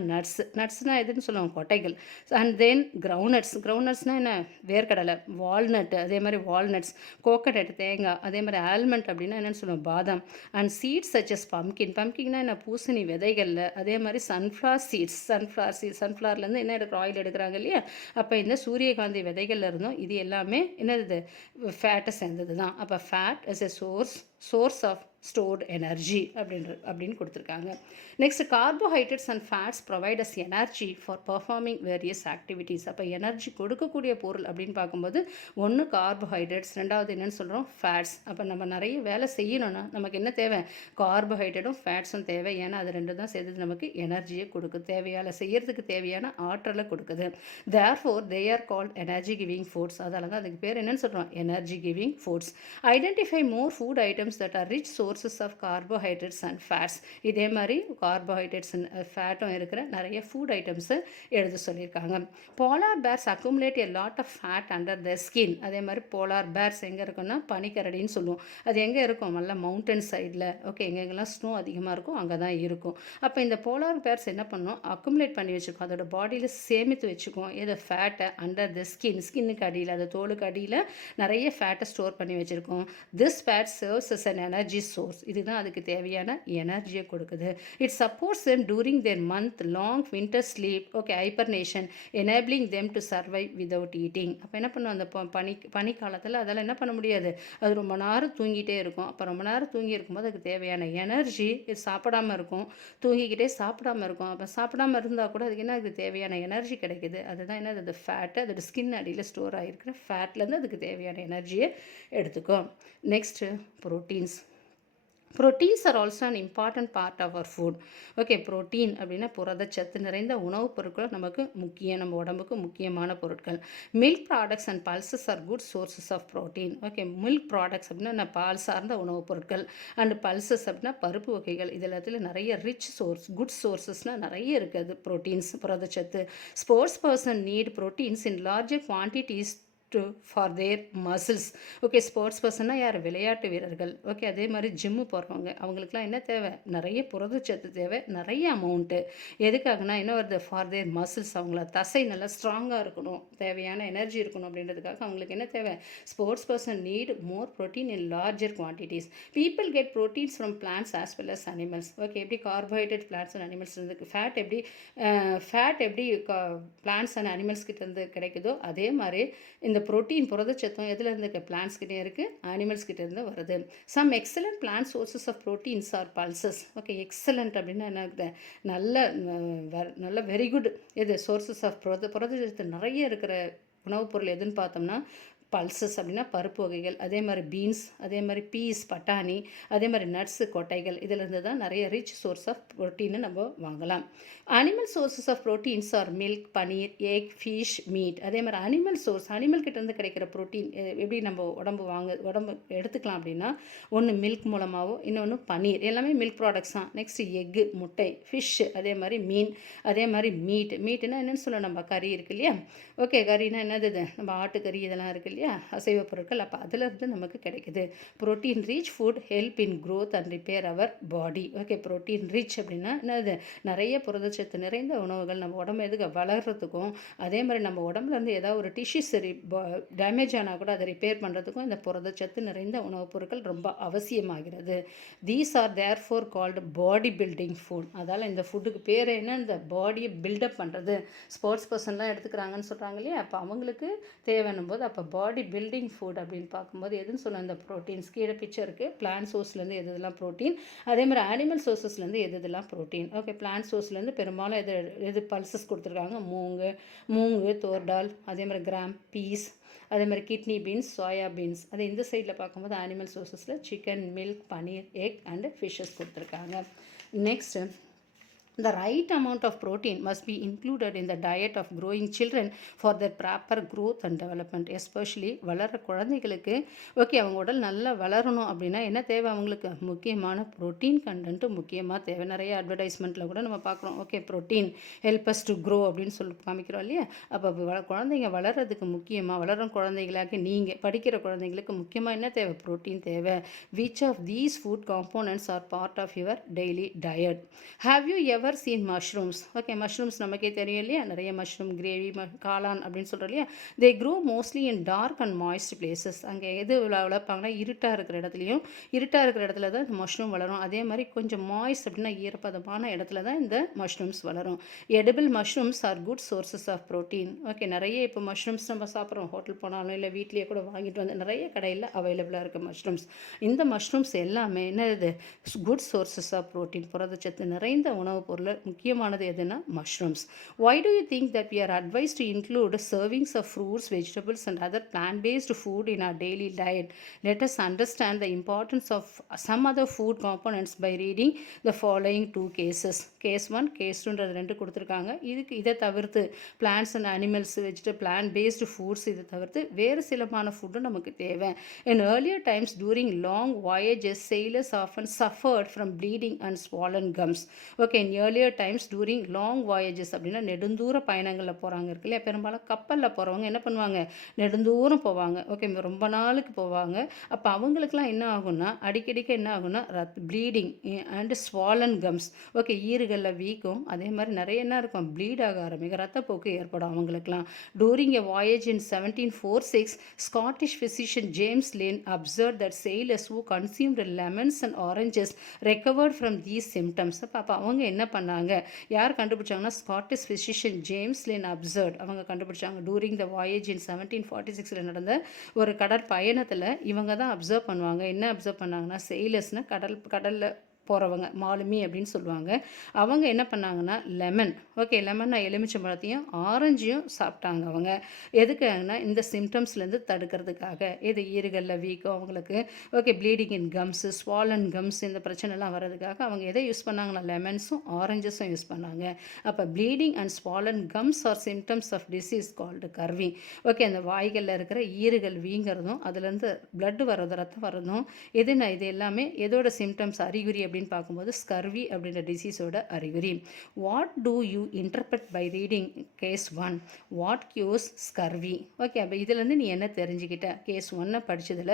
நட்ஸ்னால் எதுன்னு சொல்லுவாங்க? கொட்டைகள். அண்ட் தென் கிரவுண்ட்நட்ஸ்னால் என்ன? வேர்க்கடலை. வால்நட், அதே மாதிரி வால்நட்ஸ். கோகோனட், தேங்காய். அதே மாதிரி ஆல்மண்ட் அப்படின்னா என்னென்னு சொல்லுவோம்? பாதாம். அண்ட் சீட்ஸ் சச்சஸ் பம்கின்னா என்ன? பூசணி விதைகளில். அதே மாதிரி சன்ஃப்ளவர்லேருந்து என்ன எடுக்கிற? ஆயில் எடுக்கிறாங்க இல்லையா? அப்போ இந்த சூரியகாந்தி விதைகள்ல இருந்தும் இது எல்லாமே என்னது? ஃபேட்டை சேர்ந்தது தான். அப்போ fat is a source of stored energy அப்படின்னு கொடுத்துருக்காங்க. Next, carbohydrates and fats provide us energy for performing various activities. அப்போ எனர்ஜி கொடுக்கக்கூடிய பொருள் அப்படின்னு பார்க்கும்போது ஒன்று கார்போஹைட்ரேட்ஸ், ரெண்டாவது என்னென்னு சொல்கிறோம்? ஃபேட்ஸ். அப்போ நம்ம நிறைய வேலை செய்யணும்னா நமக்கு என்ன தேவை? கார்போஹைட்ரேட்டும் ஃபேட்ஸும் தேவை. ஏன்னா அது ரெண்டு தான் சேர்த்து நமக்கு எனர்ஜியை கொடுக்குது, செய்யறதுக்கு தேவையான ஆற்றலை கொடுக்குது. Therefore they are called energy giving foods. அதனால தான் அதுக்கு பேர் என்னென்னு சொல்கிறோம்? Energy giving foods. Identify more food items that are rich sources of carbohydrates and fats. இதே மாதிரி கார்போஹைட்ரேட்ஸ் அண்ட் ஃபேட்டும் இருக்கிற நிறைய ஃபுட் ஐட்டம்ஸை எழுத சொல்லியிருக்காங்க. Polar bears accumulate a lot of fat under the skin. அதே மாதிரி போலார் பேர்ஸ் எங்கே இருக்குன்னா பனிக்கரடின்னு சொல்லுவோம். அது எங்கே இருக்கும்? நல்ல மவுண்டன் சைடில். ஓகே, எங்கெங்கெல்லாம் ஸ்னோ அதிகமாக இருக்கும் அங்கே தான் இருக்கும். அப்போ இந்த போலார் பேர்ஸ் என்ன பண்ணும்? அக்குமுலேட் பண்ணி வச்சுக்கும், அதோட பாடியில் சேமித்து வச்சுக்கும் எதை? ஃபேட்டை அண்டர் த ஸ்கின்னுக்கு அடியில், அது தோலுக்கு அடியில் நிறைய ஃபேட்டை ஸ்டோர் பண்ணி வச்சுருக்கோம். This fat serves as an energy source. இதுதான் அதுக்கு தேவையான எனர்ஜியை கொடுக்குது. It supports them during their month long winter sleep. Okay, hibernation enabling them to survive without eating. அப்போ என்ன பண்ணும்? அந்த பனிக்காலத்தில் அதெல்லாம் என்ன பண்ண முடியாது, அது ரொம்ப நேரம் தூங்கிட்டே இருக்கும். அப்போ ரொம்ப நேரம் தூங்கி இருக்கும்போது அதுக்கு தேவையான எனர்ஜி சாப்பிடாமல் இருக்கும், தூங்கிக்கிட்டே சாப்பிடாமல் இருக்கும். அப்போ சாப்பிடாமல் இருந்தால் கூட அதுக்கு என்ன? அதுக்கு தேவையான எனர்ஜி கிடைக்குது. அதுதான் என்ன? அது ஃபேட்டு, அதோட ஸ்கின் அடியில் ஸ்டோர் ஆகிருக்கிற ஃபேட்லேருந்து அதுக்கு தேவையான எனர்ஜியை எடுத்துக்கும். Next proteins. Proteins are also an important part of our food. Okay, protein அப்படின்னா புரதச்சத்து நிறைந்த உணவுப் பொருட்கள் நமக்கு நம்ம உடம்புக்கு முக்கியமான பொருட்கள். Milk products and pulses are good sources of protein. Okay, milk products அப்படின்னா பால் சார்ந்த உணவுப் பொருட்கள். அண்ட் பல்சஸ் அப்படின்னா பருப்பு வகைகள். இது எல்லாத்துலேயும் நிறைய ரிச் சோர்ஸ், குட் சோர்சஸ்னால் நிறைய இருக்குது ப்ரோட்டீன்ஸ், புரதச்சத்து. Sports person need proteins in larger quantities for their muscles. Okay, sports பர்சனாக யார்? விளையாட்டு வீரர்கள். ஓகே, அதே மாதிரி ஜிம்மு போகிறவங்க, அவங்களுக்குலாம் என்ன தேவை? நிறைய புரதச்சத்து தேவை, நிறைய அமௌண்ட்டு. எதுக்காகனா என்ன வருது? For their muscles. அவங்கள தசை நல்லா ஸ்ட்ராங்காக இருக்கணும், தேவையான எனர்ஜி இருக்கணும் அப்படின்றதுக்காக அவங்களுக்கு என்ன தேவை? Sports person need more protein in larger quantities. People get proteins from plants as well as animals. Okay, எப்படி கார்போஹைட்ரேட் பிளான்ட்ஸ் அண்ட் அனிமல்ஸ் இருந்து ஃபேட் எப்படி பிளான்ட்ஸ் அண்ட் அனிமல்ஸ் கிட்ட இருந்து கிடைக்குதோ அதே மாதிரி இந்த ப்ரோட்டீன் புரதச்சத்தம் எதில் இருந்து? பிளான்ட்ஸ்கிட்டே இருக்குது, அனிமல்ஸ்கிட்ட இருந்து வருது. Some excellent plant sources of proteins are pulses. Okay, excellent அப்படின்னா என்ன இருக்குது? நல்ல வெரி குட் சோர்சஸ் ஆஃப் புரதச்சத்து நிறைய இருக்கிற உணவுப் பொருள் எதுன்னு பார்த்தோம்னா பல்சஸ் அப்படின்னா பருப்பு வகைகள், அதே மாதிரி பீன்ஸ், அதே மாதிரி பீஸ் பட்டாணி, அதே மாதிரி நட்ஸு கொட்டைகள், இதிலிருந்து தான் நிறைய ரிச் சோர்ஸ் ஆஃப் ப்ரோட்டீனை நம்ம வாங்கலாம். Animal sources of proteins are milk, paneer, egg, fish, meat. அதே மாதிரி அனிமல் கிட்டேருந்து கிடைக்கிற ப்ரோட்டீன் எப்படி நம்ம உடம்பு எடுத்துக்கலாம் அப்படின்னா, ஒன்று மில்க் மூலமாகவும், இன்னொன்று பனீர், எல்லாமே மில்க் ப்ராடக்ட்ஸ் தான். நெக்ஸ்ட்டு எக்கு முட்டை, ஃபிஷ், அதே மாதிரி மீன், அதே மாதிரி மீட்டுன்னா என்னென்னு சொல்ல, நம்ம கறி இருக்கு இல்லையா, ஓகே கறினா என்னது, இது நம்ம ஆட்டுக்கறி இதெல்லாம் இருக்குது இல்லையா, அசைவ பொருட்கள். அப்போ அதிலிருந்து நமக்கு கிடைக்குது. Protein rich food help in growth and repair our body. Okay, protein rich அப்படின்னா என்னது, நிறைய புரதச்சத்து நிறைந்த உணவுகள் நம்ம உடம்பு எதுக்கு வளர்கிறதுக்கும், அதே மாதிரி நம்ம உடம்புல இருந்து ஏதாவது ஒரு டிஷ்யூஸ் டேமேஜ் ஆனால் கூட அதை ரிப்பேர் பண்ணுறதுக்கும் இந்த புரதச்சத்து நிறைந்த உணவுப் பொருட்கள் ரொம்ப அவசியமாகிறது. These are therefore called body building food. அதால் இந்த ஃபுட்டுக்கு பேர் என்ன, இந்த பாடியை பில்டப் பண்ணுறது. ஸ்போர்ட்ஸ் பர்சன்லாம் எடுத்துக்கிறாங்கன்னு சொல்கிறாங்க இல்லையா, அப்போ அவங்களுக்கு தேவைன்னும் போது அப்போ பாடி பில்டிங் ஃபுட் அப்படின்னு பார்க்கும்போது எதுன்னு சொல்ல, இந்த ப்ரோட்டீன்ஸ் கீழே பிக்சர் இருக்குது. பிளான்ட் சோர்ஸ்லேருந்து எதுலாம் ப்ரோட்டீன், அதே மாதிரி அனிமல் சோர்ஸஸ்லேருந்து எதுலாம் ப்ரோட்டீன். ஓகே, பிளான்ட் சோர்ஸ்லேருந்து பெரும்பாலும் எது பல்சஸ் கொடுத்துருக்காங்க, மூங்கு, தோர்டால், அதே மாதிரி கிராம், பீஸ், அதே மாதிரி கிட்னி பீன்ஸ், சோயா பீன்ஸ். அது இந்த சைடில் பார்க்கும்போது அனிமல் சோர்ஸஸில் chicken, milk, paneer, egg and fishes கொடுத்துருக்காங்க. Next, the right amount of protein must be included in the diet of growing children for their proper growth and development, especially வளர குழந்தைகளுக்கு. Okay, அவங்க உடல் நல்லா வளரணும் அப்படின்னா என்ன தேவை, அவங்களுக்கு முக்கியமான ப்ரோட்டீன் கண்டென்ட்டு முக்கியமாக தேவை. நிறைய அட்வர்டைஸ்மெண்ட்டில் கூட நம்ம பார்க்குறோம். Okay, protein help us to grow அப்படின்னு சொல்லி காமிக்கிறோம் இல்லையா. அப்போ குழந்தைங்க வளர்கிறதுக்கு முக்கியமாக, வளரும் குழந்தைகளாக நீங்கள் படிக்கிற குழந்தைங்களுக்கு முக்கியமாக என்ன தேவை, ப்ரோட்டீன் தேவை. Which of these food components are part of your daily diet. Have you ever seen mushrooms? Okay, mushrooms நமக்கே தெரியும் இல்லையா, நிறைய மஷ்ரூம் கிரேவி, காளான் அப்படின்னு சொல்கிறோம் இல்லையா. They grow mostly in dark and moist places. அங்கே எது வளர்ப்பாங்கன்னா, இருட்டாக இருக்கிற இடத்துல தான் இந்த மஷ்ரூம் வளரும். அதே மாதிரி கொஞ்சம் மாய்ஸ்ட் அப்படின்னா ஈரப்பதமான இடத்துல தான் இந்த மஷ்ரூம்ஸ் வளரும். Edible mushrooms are good sources of protein. Okay, நிறைய இப்போ மஷ்ரூம்ஸ் நம்ம சாப்பிட்றோம், ஹோட்டல் போனாலும் இல்லை வீட்லேயே கூட வாங்கிட்டு வந்து நிறைய கடையில் அவைலபிளாக இருக்குது மஷ்ரூம்ஸ். இந்த மஷ்ரூம்ஸ் எல்லாமே என்னது, குட் சோர்சஸ் ஆஃப் ப்ரோட்டீன், புரதச்சத்து நிறைந்த உணவுப் பொருள். முக்கியமானது எதுனா mushrooms. Why do you think that we are advised to include servings of fruits, vegetables and other plant-based food in our daily diet? Let us understand the importance of some other food components by reading the following two cases. Case 1, Case 2 ரெண்டு கொடுத்துருக்காங்க. இதை தவிர்த்து plants and animals, plant based foods இதை தவிர்த்து வேறு சிலமான food நமக்கு தேவை. In earlier times during long voyages, sailors often suffered from bleeding and swollen gums. Okay, in earlier times during long voyages அப்படின்னா நெடுந்தூர பயணங்களில் போகிறாங்க இருக்கு இல்லையா, பெரும்பாலும் கப்பலில் போகிறவங்க என்ன பண்ணுவாங்க, நெடுந்தூரம் போவாங்க. ஓகே, ரொம்ப நாளுக்கு போவாங்க. அப்போ அவங்களுக்குலாம் என்ன ஆகும்னா, அடிக்கடிக்கு என்ன ஆகும்னா bleeding and swollen gums. Okay, ஈறுகளில் வீக்கும், அதே மாதிரி நிறைய என்ன இருக்கும், ப்ளீட் ஆக ஆரம்பிக்கும், ரத்தப்போக்கு ஏற்படும் அவங்களுக்குலாம். Touring a voyage in 1746, Scottish physician James Lane observed that sailors who consumed lemons and oranges recovered from these symptoms. அப்போ அவங்க என்ன பண்ணாங்க, யார் கண்டுபிடிச்சாங்கன்னா, ஸ்காட்டிஷ் ஃபிசிஷியன் ஜேம்ஸ் லின் அப்சர்வ் அவங்க கண்டுபிடிச்சாங்க. டூரிங் த வாயேஜ் இன் 1746 நடந்த ஒரு கடற்பயணத்தில் இவங்க தான் அப்சர்வ் பண்ணுவாங்க. என்ன அப்சர்வ் பண்ணாங்கன்னா, செயிலர்ஸ்னால் கடலில் போகிறவங்க, மாலுமி அப்படின்னு சொல்லுவாங்க. அவங்க என்ன பண்ணாங்கன்னா, லெமன், ஓகே லெமன்னா எலுமிச்சம்பழத்தையும் ஆரஞ்சையும் சாப்பிட்டாங்க. அவங்க எதுக்காகனா, இந்த சிம்டம்ஸ்லேருந்து தடுக்கிறதுக்காக. இது ஈறுகளில் வீக்கம் அவங்களுக்கு, ஓகே ப்ளீடிங் இன் கம்ஸு, ஸ்வாலன் கம்ஸ், இந்த பிரச்சனைலாம் வர்றதுக்காக அவங்க எதை யூஸ் பண்ணாங்கன்னா, லெமன்ஸும் ஆரஞ்சஸும் யூஸ் பண்ணாங்க. அப்போ bleeding and swollen gums are symptoms of disease called scurvy. Okay, அந்த வாய்களில் இருக்கிற ஈறுகள் வீங்கிறதும் அதுலேருந்து பிளட் வர்றதும் ரத்தம் வர்றதும் எதுனா, இது எல்லாமே எதோட சிம்டம்ஸ், அறிகுறி அப்படின்னு பார்க்கும்போது ஸ்கர்வி அப்படின்ற டிசீஸோட அறிகுறி. What do you interpret by reading case 1? What cures scurvy? Okay, அப்போ இதுலேருந்து நீ என்ன தெரிஞ்சுக்கிட்ட? கேஸ் 1 படித்ததில்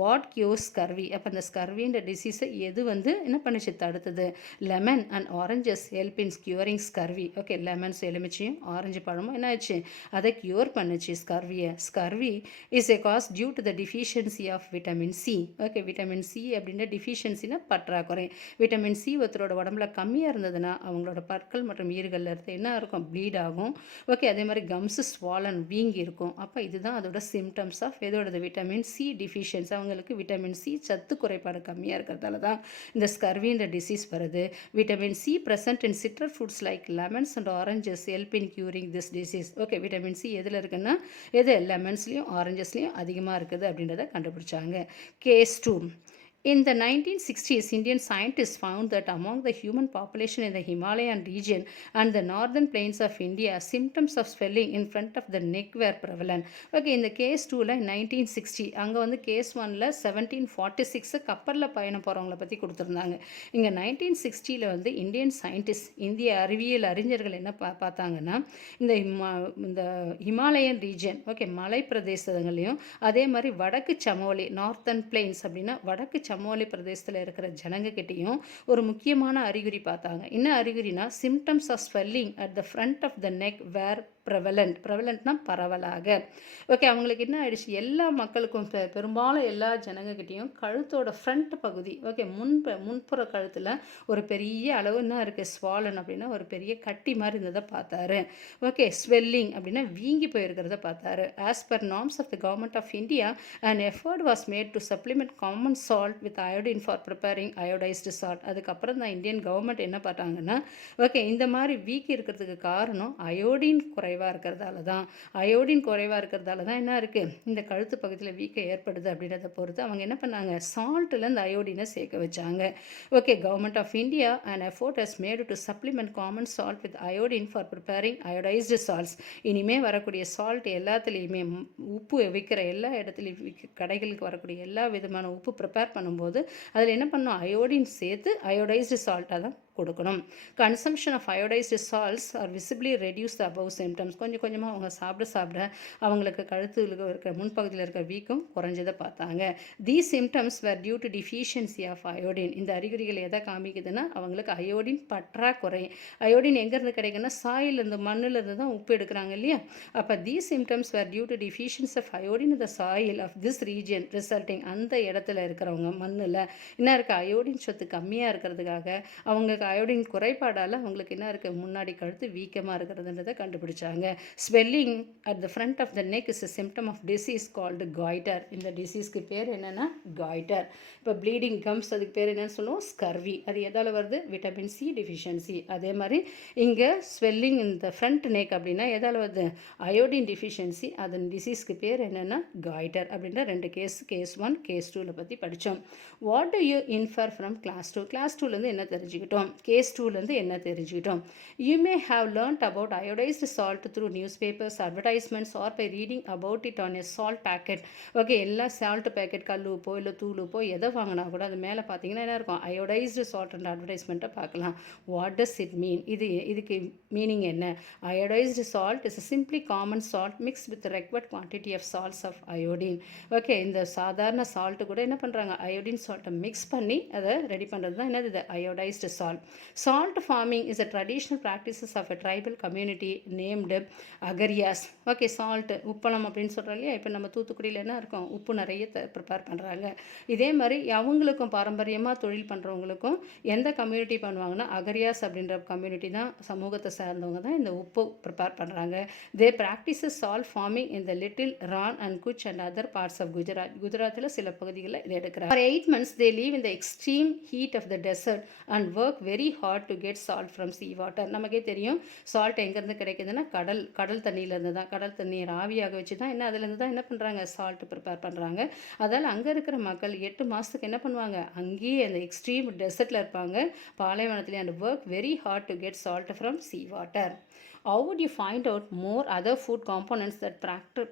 வாட் கியூர்ஸ் ஸ்கர்வி, அப்போ அந்த ஸ்கர்வின்ற டிசீஸை எது என்ன பண்ணுச்சு, தடுத்தது? Lemon and oranges help in curing scurvy. Okay, lemons எலுமிச்சையும் ஆரஞ்சு பழமும் என்ன ஆச்சு, அதை கியூர் பண்ணுச்சு ஸ்கர்வியை. Scurvy is a cause due to the deficiency of vitamin C. Okay, vitamin C அப்படின்ற டிஃபிஷியன்சினா பற்றாக்குறை. விட்டமின் சி ஒருத்தரோட உடம்புல கம்மியாக இருந்ததுன்னா அவங்களோட பற்கள் மற்றும் ஈறுகளில் இருந்து என்ன இருக்கும், ப்ளீட் ஆகும். ஓகே, அதே மாதிரி கம்ஸு ஸ்வாலன் வீங்கி இருக்கும். அப்போ இதுதான் அதோட சிம்டம்ஸ் ஆஃப் எதோடது, விட்டமின் சி டிஃபிஷியன்ஸ். அவங்களுக்கு விட்டமின் சி சத்து குறைபாடு கம்மியாக இருக்கிறதால தான் இந்த ஸ்கர்வின்ற டிசீஸ் வருது. Vitamin C present in citrus fruits like lemons and oranges help in curing this disease. Okay, vitamin C எதில் இருக்குன்னா எது லெமன்ஸ்லேயும் ஆரஞ்சஸ்லேயும் அதிகமாக இருக்குது அப்படின்றத கண்டுபிடிச்சாங்க. Case 2. In the 1960s, Indian scientists found that among the human population in the Himalayan region and the northern plains of India, symptoms of swelling in front of the neck were prevalent. Okay, இந்த case 2ல 1960, அங்கே வந்து case 1ல 1746 கப்பலில் பயணம் போகிறவங்கள பற்றி கொடுத்துருந்தாங்க. இங்கே 1960ல் வந்து Indian scientist, இந்திய அறிவியல் அறிஞர்கள் என்ன பார்த்தாங்கன்னா, இந்த ஹிமாலயன் ரீஜன், ஓகே, மலை பிரதேசங்களையும் அதே மாதிரி வடக்கு சமோலி, நார்த்தன் பிளெயின்ஸ் அப்படின்னா வடக்கு சமோலி பிரதேசத்தில் இருக்கிற ஜனங்கக்கிட்டையும் ஒரு முக்கியமான அறிகுறி பார்த்தாங்க. என்ன அறிகுறினா, symptoms of swelling at the front of the neck were ப்ரெவலண்ட்னா பரவலாக. ஓகே, அவங்களுக்கு என்ன ஆயிடுச்சு, எல்லா மக்களுக்கும் பெரும்பாலும் எல்லா ஜனங்கக்கிட்டையும் கழுத்தோட ஃப்ரண்ட் பகுதி, ஓகே, முன்புற கழுத்தில் ஒரு பெரிய அளவு என்ன இருக்குது, ஸ்வாலன் அப்படின்னா ஒரு பெரிய கட்டி மாதிரி இருந்ததை பார்த்தாரு. ஓகே, ஸ்வெல்லிங் அப்படின்னா வீங்கி போயிருக்கிறத பார்த்தாரு. As per norms of the government of India and effort was made to supplement common salt with iodine for preparing iodised salt. அதுக்கப்புறம் தான் இந்தியன் கவர்மெண்ட் என்ன பார்த்தாங்கன்னா, ஓகே, இந்த மாதிரி வீக்கி இருக்கிறதுக்கு காரணம் அயோடின் குறைவாக இருக்கிறதால தான். அயோடின் குறைவாக இருக்கிறதால தான் என்ன இருக்குது, இந்த கழுத்து பகுதியில் வீக்கம் ஏற்படுது அப்படின்றத பொறுத்து அவங்க என்ன பண்ணாங்க, சால்ட்டில் இந்த அயோடினை சேர்க்க வச்சாங்க. Okay, government of India and effort has made to supplement common salt with iodine for preparing iodised salts. இனிமேல் வரக்கூடிய சால்ட் எல்லாத்துலேயுமே, உப்பு விற்கிற எல்லா இடத்துலையும் கடைகளுக்கு வரக்கூடிய எல்லா விதமான உப்பு ப்ரிப்பேர் பண்ணும்போது அதில் என்ன பண்ணணும், அயோடின் சேர்த்து அயோடைஸ்டு சால்ட்டாக தான் கொடுக்கணும். Consumption of iodised salts are visibly reduce the above symptoms. கொஞ்சம் கொஞ்சமாக அவங்க சாப்பிட அவங்களுக்கு கழுத்தில் இருக்கிற முன்பகுதியில் இருக்கிற வீக்கம் குறைஞ்சதை பார்த்தாங்க. These symptoms were due to deficiency of iodine. இந்த அறிகுறிகள் எதை காமிக்குதுன்னா, அவங்களுக்கு அயோடின் பற்றாக்குறை. அயோடின் எங்கேருந்து கிடைக்குன்னா, சாயிலிருந்து மண்ணிலிருந்து தான் உப்பு எடுக்கிறாங்க இல்லையா. அப்போ these symptoms were due to deficiency of iodine the soil of this region resulting. அந்த இடத்துல இருக்கிறவங்க மண்ணில் என்ன இருக்குது, அயோடின் சத்து கம்மியாக இருக்கிறதுக்காக அவங்க அயோடின் குறைபாடால் அவங்களுக்கு என்ன இருக்குது, முன்னாடி கழுத்து வீக்கமாக இருக்கிறதுன்றதை கண்டுபிடிச்சாங்க. Swelling at the front of the neck is a symptom of disease called goiter. இந்த டிசீஸ்க்கு பேர் என்னென்னா goiter. இப்போ ப்ளீடிங் கம்ஸ், அதுக்கு பேர் என்னென்னு சொல்லுவோம், ஸ்கர்வி. அது எதால் வருது, விட்டமின் சி டிஃபிஷியன்சி. அதே மாதிரி இங்கே ஸ்வெல்லிங் இந்த ஃப்ரண்ட் நெக் அப்படின்னா எதால் வருது, அயோடின் டிஃபிஷியன்சி. அதன் டிசீஸ்க்கு பேர் என்னென்னா goiter. அப்படின்ற 2 கேஸ் 1 கேஸ் 2ல பற்றி படித்தோம். What do you infer from class 2? Class 2லேருந்து என்ன தெரிஞ்சுக்கிட்டோம், கேஸ் 2லேருந்து என்ன தெரிஞ்சுக்கிட்டோம். You may have learnt about iodised salt through newspapers, advertisements or by reading about it on a salt packet. Okay, எல்லா சால்ட் பேக்கெட், கல் உப்போ இல்லை தூள் உப்போ எதை வாங்கினா கூட அது மேலே பார்த்தீங்கன்னா என்ன இருக்கும், அயோடைஸ்டு சால்ட்ன்ற அட்வர்டைஸ்மெண்ட்டை பார்க்கலாம். வாட் டஸ் இட் மீன், இதுக்கு மீனிங் என்ன? Iodized salt is simply common salt mix with required quantity of salts of iodine. Okay, இந்த சாதாரண சால்ட்டு கூட என்ன பண்ணுறாங்க, அயோடின் சால்ட்டை மிக்ஸ் பண்ணி அதை ரெடி பண்ணுறது தான் என்னது, இது iodised salt. Salt farming is a traditional practices of a tribal community named Agarias. Okay, salt உப்பளம் அப்படின்னு சொல்கிறோம் இல்லையா. இப்போ நம்ம தூத்துக்குடியில் என்ன இருக்கும், உப்பு நிறைய ப்ரிப்பேர் பண்ணுறாங்க. இதே மாதிரி அவங்களுக்கும் பாரம்பரியமாக தொழில் பண்ணுறவங்களுக்கும் எந்த கம்யூனிட்டி பண்ணுவாங்கன்னா, அகரியாஸ் அப்படின்ற கம்யூனிட்டி தான், சமூகத்தை சார்ந்தவங்க தான் இந்த உப்பு ப்ரிப்பேர் பண்ணுறாங்க. They practise salt farming in the little Rann and Kutch and other parts of Gujarat. குஜராத்தில் சில பகுதிகளில் இதை எடுக்கிறாங்க. For 8 months they live in the extreme heat of the desert and work very hard to get salt from sea water. நமக்கே தெரியும் salt எங்கேருந்து கிடைக்குதுன்னா, கடல் தண்ணியிலேருந்து தான். கடல் தண்ணீர் ஆவியாக வச்சு தான் அதுலேருந்து தான் என்ன பண்ணுறாங்க, சால்ட் ப்ரிப்பேர் பண்ணுறாங்க. அதால் அங்கே இருக்கிற மக்கள் 8 மாதத்துக்கு என்ன பண்ணுவாங்க, அங்கேயே அந்த எக்ஸ்ட்ரீம் டெசர்ட்டில் இருப்பாங்க, பாலைவனத்துலேயே, and work very hard to get salt from sea water. How would you find out more other food components that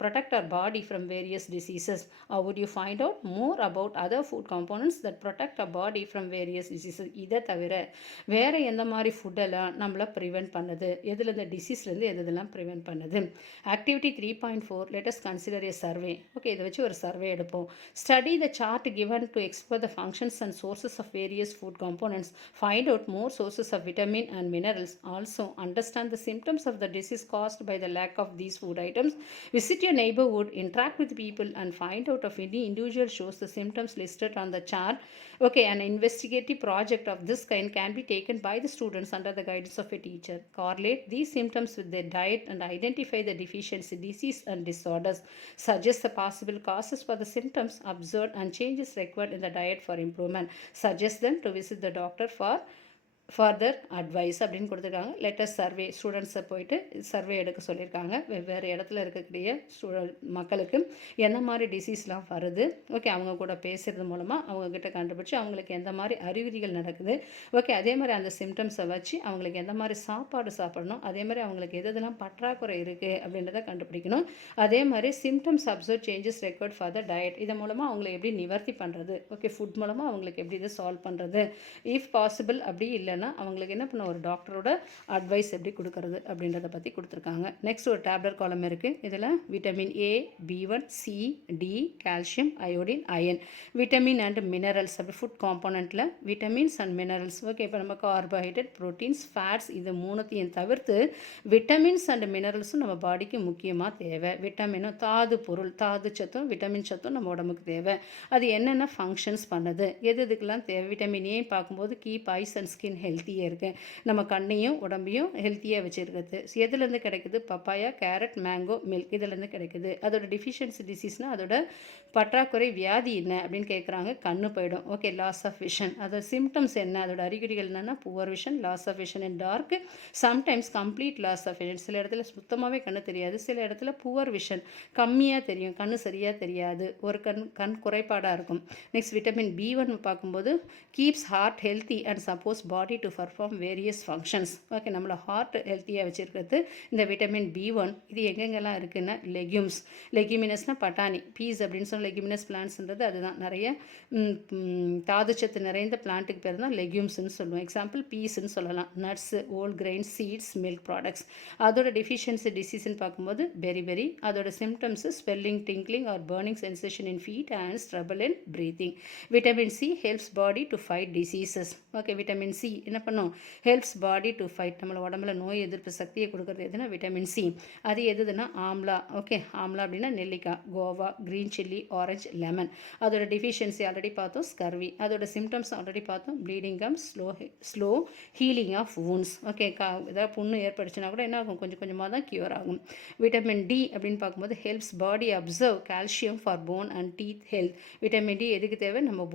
protect our body from various diseases? How would you find out more about other food components that protect our body from various diseases? இதை தவிர வேறு எந்த மாதிரி ஃபுட்டெல்லாம் நம்மளை prevent பண்ணுது, எதில் இந்த டிசீஸ்லேருந்து எதெல்லாம் ப்ரிவெண்ட் பண்ணுது. Activity 3.4, let us consider a survey. Okay, இதை வச்சு ஒரு சர்வே எடுப்போம். Study the chart given to explore the functions and sources of various food components. Find out more sources of vitamin and minerals. Also understand the symptoms symptoms of the disease caused by the lack of these food items. Visit your neighborhood, interact with people, and find out if any individual shows the symptoms listed on the chart. Okay, an investigative project of this kind can be taken by the students under the guidance of a teacher. Correlate these symptoms with their diet and identify the deficiency, disease, and disorders. Suggest the possible causes for the symptoms observed and changes required in the diet for improvement. Suggest them to visit the doctor for further advice அப்படின்னு கொடுத்துருக்காங்க. Letter survey ஸ்டூடெண்ட்ஸை போயிட்டு survey எடுக்க சொல்லியிருக்காங்க. வெவ்வேறு இடத்துல இருக்கக்கூடிய மக்களுக்கு எந்த மாதிரி டிசீஸ்லாம் வருது, ஓகே, அவங்க கூட பேசுகிறது மூலமாக அவங்கக்கிட்ட கண்டுபிடிச்சி அவங்களுக்கு எந்த மாதிரி அறிகுறிகள் நடக்குது, ஓகே, அதே மாதிரி அந்த சிம்டம்ஸை வச்சு அவங்களுக்கு எந்த மாதிரி சாப்பாடு சாப்பிடணும், அதே மாதிரி அவங்களுக்கு எதெல்லாம் பற்றாக்குறை இருக்குது அப்படின்றத கண்டுபிடிக்கணும். அதே மாதிரி symptoms observe changes record for the diet, இதன் மூலமாக அவங்களை எப்படி நிவர்த்தி பண்ணுறது, ஓகே, ஃபுட் மூலமாக அவங்களுக்கு எப்படி இதை சால்வ் பண்ணுறது, இஃப் பாசிபிள் அப்படி இல்லை அவங்களுக்கு என்ன பண்ண ஒரு டாக்டரோட அட்வைஸ் எப்படி கொடுக்கறது அப்படின்றத பற்றி கொடுத்துருக்காங்க. நெக்ஸ்ட் ஒரு டேப்லெட் காலம் இருக்குது. இதில் vitamin A, B1, C, D, calcium, iodine, iron, vitamin and minerals அப்படி ஃபுட் காம்போனண்ட்டில் விட்டமின்ஸ் அண்ட் மினரல்ஸ். ஓகே, இப்போ நம்ம கார்போஹைட்ரேட், ப்ரோட்டீன்ஸ், ஃபேட்ஸ் இது மூணுத்தையும் தவிர்த்து விட்டமின்ஸ் அண்ட் மினரல்ஸும் நம்ம பாடிக்கு முக்கியமாக தேவை. விட்டமினும் தாது பொருள், தாது சத்தும் விட்டமின் சத்தும் நம்ம உடம்புக்கு தேவை. அது என்னென்ன ஃபங்க்ஷன்ஸ் பண்ணுது, எதுக்கெல்லாம் தேவை. விட்டமின் ஏ பார்க்கும்போது கீப் ஐஸ் அண்ட் ஸ்கின் ஹெல்த்தியாக இருக்குது, நம்ம கண்ணையும் உடம்பையும் ஹெல்த்தியாக வச்சுருக்குது. எதுலேருந்து கிடைக்குது, பப்பாயா, கேரட், மேங்கோ, மில்க் இதிலேருந்து கிடைக்குது. அதோட டிஃபிஷியன்சி டிசீஸ்னால் அதோட பற்றாக்குறை வியாதி என்ன அப்படின்னு கேட்குறாங்க. கண்ணு போயிடும், ஓகே, லாஸ் ஆஃப் விஷன். அதோட சிம்டம்ஸ் என்ன, அதோட அறிகுறிகள் என்னென்னா poor vision, loss of vision in dark, sometimes complete loss of vision. சில இடத்துல சுத்தமாகவே கண்ணு தெரியாது, சில இடத்துல புவர் விஷன் கம்மியாக தெரியும், கண்ணு சரியாக தெரியாது, ஒரு கண் குறைபாடாக இருக்கும். நெக்ஸ்ட் விட்டமின் B1 பார்க்கும்போது keeps heart healthy and supports body to perform various functions. Okay, நம்மளை ஹார்ட் ஹெல்த்தியாக வச்சுருக்கிறது இந்த விட்டமின் B1. இது எங்கெங்கெல்லாம் இருக்குன்னா லெக்யூம்ஸ், லெக்யூமினஸ்னால் பட்டாணி, பீஸ் அப்படின்னு சொல்லி லெக்யூமினஸ் பிளான்ட்ஸ்ன்றது அதுதான். நிறைய தாதுச்சத்து நிறைந்த பிளான்ட்டுக்கு பேர் தான் லெக்யூம்ஸ்ன்னு சொல்லுவோம். எக்ஸாம்பிள் பீஸ்ன்னு சொல்லலாம். Nuts, whole grain, seeds, milk products. அதோட டிஃபிஷியன்சி டிசீஸ்ன்னு பார்க்கும்போது பெரி, அதோட symptoms swelling, tingling or burning sensation in feet and trouble in breathing. Vitamin C helps body to fight diseases. Okay, vitamin C என்ன பண்ணும், ஹெல்ப்ஸ் பாடி டு ஃபைட், நம்மளோட உடம்புல நோய் எதிர்ப்பு சக்தியை கொடுக்குறது எதுனா விட்டமின் C. அது எதுனா ஆம்லா. ஓகே, ஆம்லா அப்படின்னா நெல்லிக்காய், guava, green chilli, orange, lemon. அதோட டிஃபிஷியன்சி ஆல்ரெடி பார்த்தோம், ஸ்கர்வி. அதோட சிம்டம்ஸ் ஆல்ரெடி பார்த்தோம், bleeding gums, slow healing of wounds. Okay, ஏதாவது புண்ணு ஏற்படுச்சுன்னா கூட என்ன ஆகும், கொஞ்சம் கொஞ்சமாக தான் க்யூர் ஆகும். விட்டமின் D அப்படின்னு பார்க்கும்போது helps body observe calcium for phone and teeth health. Vitamin D எதுக்கு தேவை, நம்ம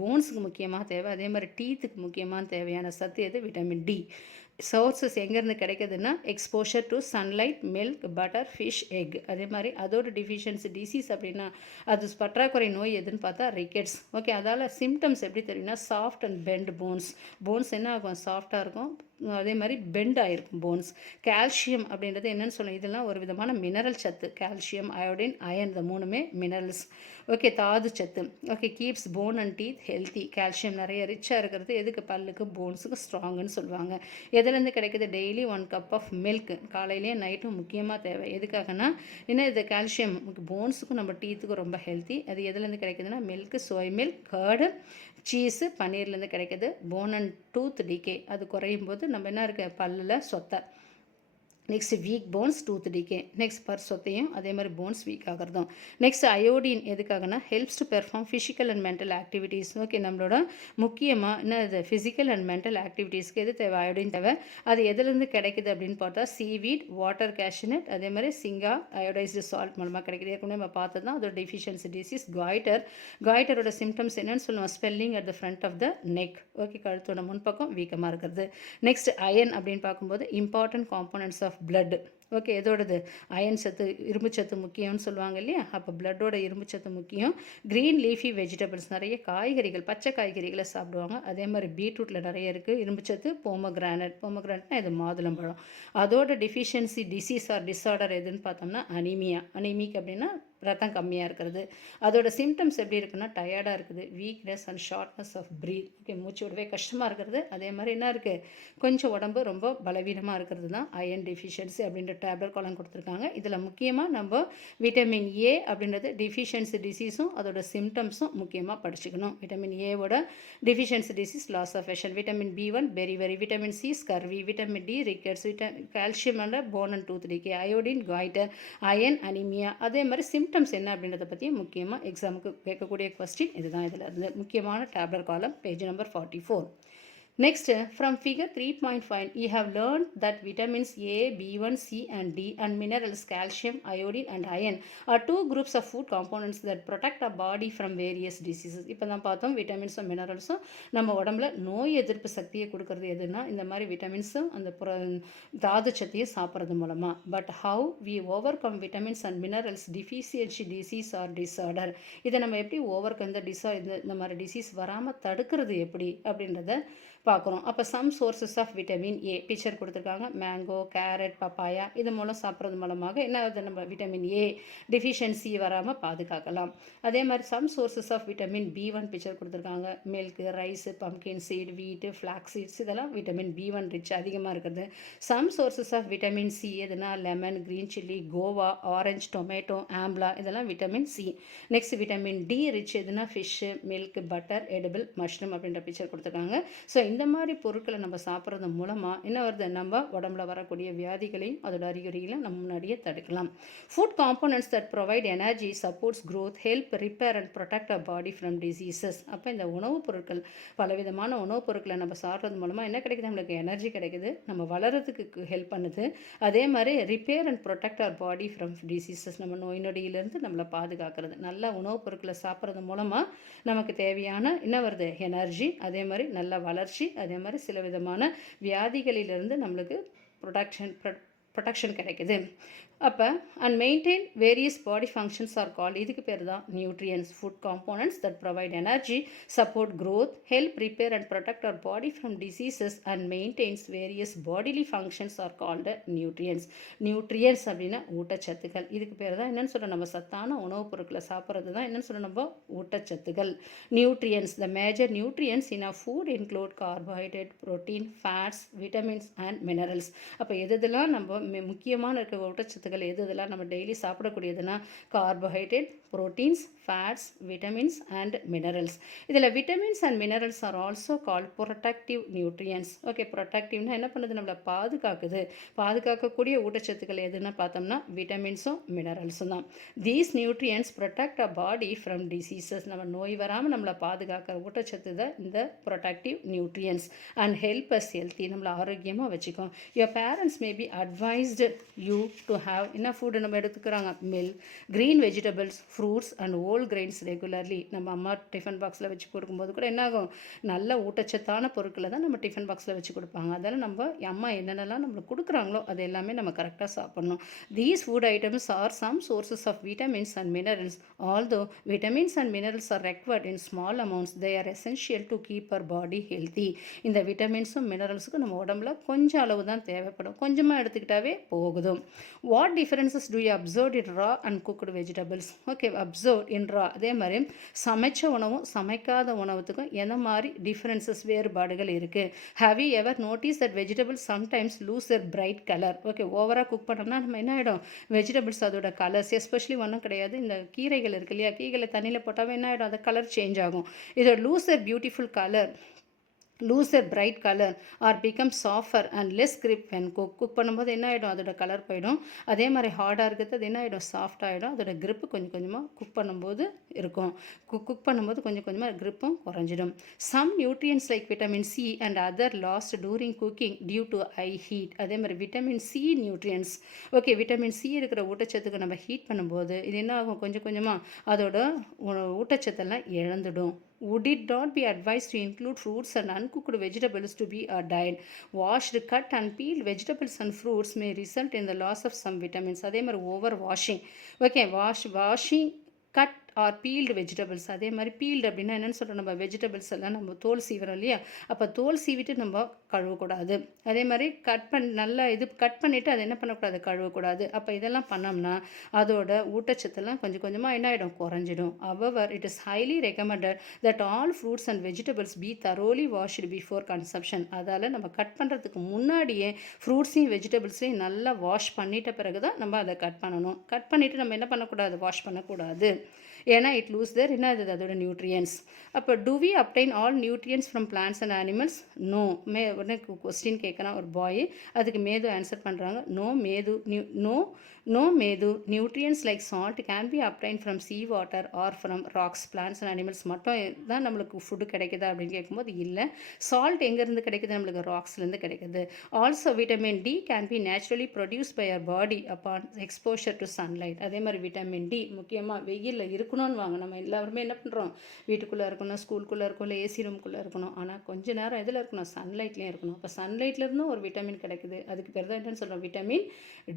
போன்ஸுக்கு முக்கியமாக தேவை, அதே மாதிரி டீத்துக்கு முக்கியமாக தேவையான சத்து எது, விட்டமின் D. சோர்ஸஸ் எங்கேருந்து கிடைக்குதுன்னா exposure to sunlight, milk, butter, fish, egg. அதே மாதிரி அதோட டிஃபிஷியன்சி டிசீஸ் அப்படின்னா அது பற்றாக்குறை நோய் எதுன்னு பார்த்தா ரிக்கெட்ஸ். ஓகே, அதால் சிம்டம்ஸ் எப்படி தெரியும்னா சாஃப்ட் அண்ட் பெண்ட் போன்ஸ் என்ன ஆகும், சாஃப்டாக இருக்கும், அதே மாதிரி பெண்ட் ஆகிருக்கும் போன்ஸ். கால்சியம் அப்படின்றது என்னென்னு சொல்லணும், இதெல்லாம் ஒரு விதமான மினரல் சத்து. கால்சியம், அயோடின், அயன் இந்த மூணுமே மினரல்ஸ். ஓகே, தாது சத்து. Okay, keeps phone and teeth healthy. Calcium நிறைய ரிச்சாக இருக்கிறது எதுக்கு, பல்லுக்கு, போன்ஸுக்கு ஸ்ட்ராங்குன்னு சொல்லுவாங்க. எதுலேருந்து கிடைக்குது, டெய்லி 1 கப் ஆஃப் மில்க் காலையிலேயே நைட்டும் முக்கியமாக தேவை. எதுக்காகனா என்ன, இது கால்சியம் போன்ஸுக்கும் நம்ம டீத்துக்கும் ரொம்ப ஹெல்த்தி. அது எதுலேருந்து கிடைக்குதுன்னா மில்க், சோய் மில்க், கர்டு, சீஸு, பன்னீர்லேருந்து கிடைக்கிது. போன் அண்ட் டூத் டிகே அது குறையும் போது நம்ம என்ன இருக்குது, பல்லில் சொத்தை. Next weak bones, tooth decay. Next பர் சொத்தையும் அதே மாதிரி போன்ஸ் வீக் ஆகிறதும். நெக்ஸ்ட் அயோடின் எதுக்காகனா helps to perform physical and mental activities. Okay, நம்மளோட முக்கியமாக என்ன இது ஃபிசிக்கல் அண்ட் மென்டல் ஆக்டிவிட்டீஸ்க்கு எது தேவை, அயோடின் தேவை. அது எதுலேருந்து கிடைக்குது அப்படின்னு பார்த்தா சீவீட், வாட்டர் கேஷ்யூநட், அதே மாதிரி சிங்கா அயோடைஸ்டு சால்ட் மூலமாக கிடைக்குது. ஏற்கனவே நம்ம பார்த்தது தான். அதோட டிஃபிஷியன்சி டிசீஸ் காய்டரோட சிம்டம்ஸ் என்னன்னு சொல்லுவோம், swelling at the front of the neck. Okay, கழுத்தோட முன்பக்கம் வீக்கமாக இருக்கிறது. நெக்ஸ்ட் அயன் அப்படின்னு பார்க்கும்போது important components of blood. Okay, எதோடது, அயன் சத்து, இரும்பு சத்து முக்கியம்னு சொல்லுவாங்க இல்லையா, அப்போ பிளட்டோட இரும்பு சத்து முக்கியம். க்ரீன் லீஃபி வெஜிடபிள்ஸ், நிறைய காய்கறிகள், பச்சை காய்கறிகளை சாப்பிடுவாங்க. அதே மாதிரி பீட்ரூட்டில் நிறைய இருக்குது இரும்பு சத்து. போமோகிரானட்னா இது மாதுளம்பழம். அதோட டிஃபிஷியன்சி டிசீஸ் ஆர் டிஸார்டர் எதுன்னு பார்த்தோம்னா அனீமிக் அப்படின்னா ரத்தம் கம்மியாக இருக்கிறது. அதோட சிம்டம்ஸ் எப்படி இருக்குன்னா டயர்டாக இருக்குது, weakness and shortness of breath. Okay, மூச்சு விடவே கஷ்டமாக இருக்கிறது. அதே மாதிரி என்ன இருக்குது, கொஞ்சம் உடம்பு ரொம்ப பலவீனமாக இருக்கிறது தான் அயன் டெஃபிஷியன்சி அப்படின்ற டேப்லெட் காலம் கொடுத்துருக்காங்க. இதில் முக்கியமாக நம்ம விட்டமின் ஏ அப்படின்றது டெஃபிஷியன்சி டிசீஸும் அதோட சிம்டம்ஸும் முக்கியமாக படிச்சுக்கணும். விட்டமின் ஏவோட deficiency disease loss of vision, vitamin B1 beriberi, vitamin C scurvy, vitamin D rickets, calcium and bone and tooth decay, iodine goitre, iron anaemia. அதே மாதிரி சிம்டம்ஸ் என்ன அப்படின்றத பற்றி முக்கியமாக எக்ஸாமுக்கு கேட்கக்கூடிய கொஸ்டின் இதுதான். இதில் இருந்து முக்கியமான டேப்லெட் காலம் page number 44. Next, from figure 3.5, you have learned that vitamins A, B1, C and D and minerals calcium, iodine and iron are two groups of food components that protect our body from various diseases. இப்போ தான் பார்த்தோம் விட்டமின்ஸும் மினரல்ஸும் நம்ம உடம்புல நோய் எதிர்ப்பு சக்தியை கொடுக்கறது எதுனா இந்த மாதிரி விட்டமின்ஸும் அந்த தாது சத்தையை சாப்பிட்றது மூலமாக. But how we overcome vitamins and minerals deficiency disease or disorder, இதை நம்ம எப்படி ஓவர் கம் இந்த மாதிரி டிசீஸ் வராமல் தடுக்கிறது எப்படி அப்படின்றத பார்க்குறோம். அப்போ some sources of vitamin A picture கொடுத்துருக்காங்க. மேங்கோ, கேரட், பப்பாயா இது மூலம் சாப்பிட்றது மூலமாக என்ன நம்ம விட்டமின் ஏ டிஃபிஷியன்சி வராமல் பாதுகாக்கலாம். அதே மாதிரி some sources of vitamin B1 picture கொடுத்துருக்காங்க. Milk, rice, pumpkin seed, wheat, flax seeds இதெல்லாம் விட்டமின் B1 ரிச் அதிகமாக இருக்குது. Some sources of vitamin C எதுனா lemon, green chilli, guava, orange, tomato, amla இதெல்லாம் vitamin C. Next vitamin D rich எதுனா fish, milk, butter, edible, mushroom அப்படின்ற picture கொடுத்துருக்காங்க. So இந்த மாதிரி பொருட்களை நம்ம சாப்பிட்றது மூலமாக என்ன வருது, நம்ம உடம்புல வரக்கூடிய வியாதிகளையும் அதோட அறிகுறிகளையும் நம்ம முன்னாடியே தடுக்கலாம். Food components that provide energy, supports growth, help repair and protect our body from diseases. அப்போ இந்த உணவுப் பொருட்கள் பலவிதமான உணவுப் பொருட்களை நம்ம சாப்பிட்றது மூலமாக என்ன கிடைக்குது, நம்மளுக்கு எனர்ஜி கிடைக்குது, நம்ம வளர்கிறதுக்கு ஹெல்ப் பண்ணுது. அதே மாதிரி repair and protect our body from diseases, நம்ம நோய் நொடியிலிருந்து நம்மளை பாதுகாக்கிறது. நல்ல உணவுப் பொருட்களை சாப்பிட்றது மூலமாக நமக்கு தேவையான என்ன வருது, எனர்ஜி, அதே மாதிரி நல்ல வளர்ச்சி, அதே மாதிரி சில விதமான வியாதிகளிலிருந்து நம்மளுக்கு ப்ரொடெக்ஷன் கிடைக்குது. அப்போ and maintain various body functions are called, இதுக்கு பேர் தான் nutrients. Food components that provide energy, support growth, help repair and protect our body from diseases and maintains various bodily functions are called nutrients. Nutrients அப்படின்னா ஊட்டச்சத்துக்கள். இதுக்கு பேர் தான் என்னென்னு சொல்கிறோம், நம்ம சத்தான உணவுப் பொருட்களை சாப்பிட்றது தான் என்னென்னு சொல்கிறோம், நம்ம ஊட்டச்சத்துக்கள். Nutrients, the major nutrients in a food include carbohydrate, protein, fats, vitamins and minerals. அப்போ எதெல்லாம் நம்ம முக்கியமான இருக்க ஊட்டச்சத்து எது இதெல்லாம் நம்ம டெய்லி சாப்பிடக்கூடியதுன்னா carbohydrate, proteins, fats, vitamins and minerals. இதில் vitamins and minerals are also called protective nutrients. Okay, ப்ரொடெக்டிவ்னா என்ன பண்ணுது, நம்மளை பாதுகாக்குது. பாதுகாக்கக்கூடிய ஊட்டச்சத்துக்கள் எதுன்னு பார்த்தோம்னா விட்டமின்ஸும் மினரல்ஸும் தான். These nutrients protect a body from diseases, நம்ம நோய் வராமல் நம்மளை பாதுகாக்கிற ஊட்டச்சத்து தான் இந்த protective nutrients. And help us healthy, நம்மளை ஆரோக்கியமாக வச்சுக்கோம். Your parents may be advised you to have என்ன ஃபுட்டு நம்ம எடுத்துக்கிறாங்க, milk, green vegetables, fruits and whole grains regularly. நம்ம அம்மா டிஃபன் பாக்ஸில் வச்சு கொடுக்கும்போது கூட என்னாகும், நல்ல ஊட்டச்சத்தான பொருட்களை தான் நம்ம டிஃபன் பாக்ஸில் வச்சு கொடுப்பாங்க. அதெல்லாம் நம்ம அம்மா என்னென்னலாம் நம்மளுக்கு கொடுக்குறாங்களோ அது எல்லாமே நம்ம கரெக்டாக சாப்பிட்ணும். These food items are some sources of vitamins and minerals. Although vitamins and minerals are required in small amounts, they are essential to keep our body healthy. இந்த விட்டமின்ஸும் மினரல்ஸுக்கும் நம்ம உடம்புல கொஞ்சம் அளவு தான் தேவைப்படும், கொஞ்சமாக எடுத்துக்கிட்டாவே போகுதும். What differences do you observe in raw and cooked vegetables? Okay, observe in raw. அதே மாதிரி சமைச்ச உணவும் சமைக்காத உணவுத்துக்கும் எந்த மாதிரி டிஃபரன்சஸ் வேறுபாடுகள் இருக்குது? Have you ever notice that vegetables sometimes lose their bright colour? Okay, ஓவராக குக் பண்ணோம்னா நம்ம என்ன ஆகிடும், வெஜிடபிள்ஸ் அதோட கலர்ஸ், எஸ்பெஷலி ஒன்றும் கிடையாது, இந்த கீரைகள் இருக்கு இல்லையா, கீரைகளை தண்ணியில் போட்டாவே என்ன ஆகிடும், அந்த கலர் சேஞ்ச் ஆகும். இதோட lose their beautiful colour, lose a bright color or become softer and less grip when cook பண்ணும்போது என்ன ஆகிடும், அதோட கலர் போயிடும். அதே மாதிரி ஹார்டாக இருக்கிறது அது என்ன ஆகிடும், சாஃப்ட் ஆகிடும். அதோட grip கொஞ்சம் கொஞ்சமாக குக் பண்ணும்போது இருக்கும். குக் பண்ணும்போது கொஞ்சம் கொஞ்சமாக gripம் குறைஞ்சிடும். some nutrients like vitamin C and other lost during cooking due to high heat. அதே மாதிரி vitamin C nutrients. Okay, vitamin C இருக்கிற ஊட்டச்சத்துக்கு நம்ம ஹீட் பண்ணும்போது இது என்ன ஆகும், கொஞ்சம் கொஞ்சமாக அதோட ஊட்டச்சத்தெல்லாம் இழந்துடும். Would it not be advised to include fruits and uncooked vegetables to be a diet? Washed, cut and peeled vegetables and fruits may result in the loss of some vitamins. அதே மாதிரி over washing. Okay, washing, cut R field vegetables. அதே மாதிரி field அப்படின்னா என்னென்னு சொல்கிறோம், நம்ம vegetables எல்லாம் நம்ம தோல் சீவிரோம் இல்லையா, அப்போ தோல் சீவிட்டு நம்ம கழுவக்கூடாது. அதே மாதிரி நல்லா கட் பண்ணிவிட்டு அதை என்ன பண்ணக்கூடாது, கழுவக்கூடாது. அப்போ இதெல்லாம் பண்ணோம்னா அதோட ஊட்டச்சத்தெல்லாம் கொஞ்சம் கொஞ்சமாக என்ன ஆகிடும், குறைஞ்சிடும். However it is highly recommended that all fruits and vegetables be thoroughly washed before consumption. அதால் நம்ம கட் பண்ணுறதுக்கு முன்னாடியே ஃப்ரூட்ஸையும் வெஜிடபிள்ஸையும் நல்லா வாஷ் பண்ணிட்ட பிறகு தான் நம்ம அதை கட் பண்ணணும். கட் பண்ணிவிட்டு நம்ம என்ன பண்ணக்கூடாது, வாஷ் பண்ணக்கூடாது. ஏன்னா இட் லூஸ் தேர் என்ன இது அதோட நியூட்ரியன்ஸ். அப்போ do we obtain all nutrients from plants and animals? No. உடனே கொஸ்டின் கேட்குறான் ஒரு பாய், அதுக்கு மேது ஆன்சர் பண்ணுறாங்க, நோ மேது nutrients like salt can be obtained from sea water or from rocks. Plants and animals மட்டும் தான் நம்மளுக்கு ஃபுட்டு கிடைக்குதா அப்படின்னு கேட்கும்போது இல்லை. சால்ட் எங்கேருந்து கிடைக்குது, நம்மளுக்கு ராக்ஸ்லேருந்து கிடைக்குது. Also vitamin D can be naturally produce by our body upon exposure to sunlight. அதே மாதிரி விட்டமின் டி முக்கியமாக வெயிலில் இருக்கணும்னு வாங்க. நம்ம எல்லாருமே என்ன பண்ணுறோம், வீட்டுக்குள்ளே இருக்கணும், ஸ்கூலுக்குள்ளே இருக்கணும், இல்லை ஏசி ரூம்குள்ளே இருக்கணும். ஆனால் கொஞ்ச நேரம் எதில் இருக்கணும், சன்லைட்லேயும் இருக்கணும். அப்போ சன்லைட்லேருந்தும் ஒரு விட்டமின் கிடைக்குது, அதுக்கு பேர் தான் என்னென்னு சொல்கிறோம், விட்டமின்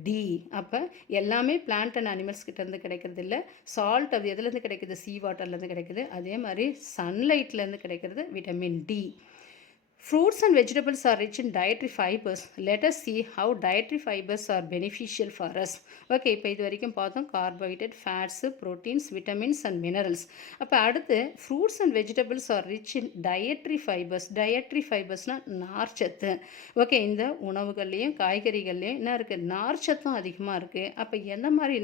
டி. அப்போ எல்லாமே பிளான்ட் அண்ட் அனிமல்ஸ் கிட்டேருந்து கிடைக்கிறது இல்லை. சால்ட் அது எதுலேருந்து கிடைக்குது, சீ வாட்டர்லேருந்து கிடைக்குது. அதே மாதிரி சன்லைட்லேருந்து கிடைக்கிறது vitamin D. Fruits and vegetables are rich in dietary fibers. Let us see how dietary fibers are beneficial for us. Okay, இப்போ இது வரைக்கும் பார்த்தோம் carbohydrate, fats, proteins, vitamins and minerals. அப்போ அடுத்து fruits and vegetables are rich in dietary fibres. Dietary ஃபைபர்ஸ்னால் நார்ச்சத்து. Okay, இந்த உணவுகள்லேயும் காய்கறிகள்லேயும் என்ன இருக்குது, நார்ச்சத்தும் அதிகமாக இருக்குது. அப்போ எந்த மாதிரி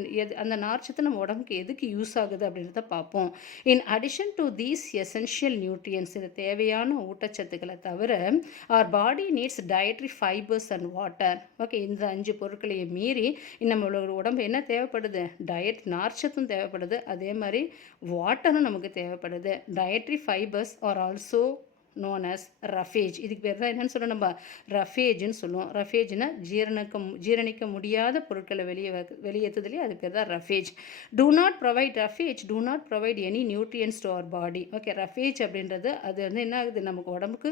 அந்த நார்ச்சத்து நம்ம உடம்புக்கு எதுக்கு யூஸ் ஆகுது அப்படின்றத பார்ப்போம். In addition to these essential nutrients, இந்த தேவையான ஊட்டச்சத்துக்களை தவிர our body needs dietary fibers and water. Okay, இந்த 5 பொருட்களையும் மீறி நம்மளோட உடம்பு என்ன தேவைப்படுது, டயட் நார்ச்சத்தும் தேவைப்படுது, அதே மாதிரி வாட்டரும் நமக்கு தேவைப்படுது. Dietary fibres are also known as roughage. இதுக்கு பேர் தான் என்னென்னு சொல்லுவோம், நம்ம ரஃபேஜ்னு சொல்லுவோம். ரஃபேஜ்னா ஜீரணிக்க முடியாத பொருட்களை வெளியேற்றுதுலேயே அது பேர் தான் roughage. Do not provide any nutrients to our body. Okay, roughage அப்படின்றது அது வந்து என்ன ஆகுது, நமக்கு உடம்புக்கு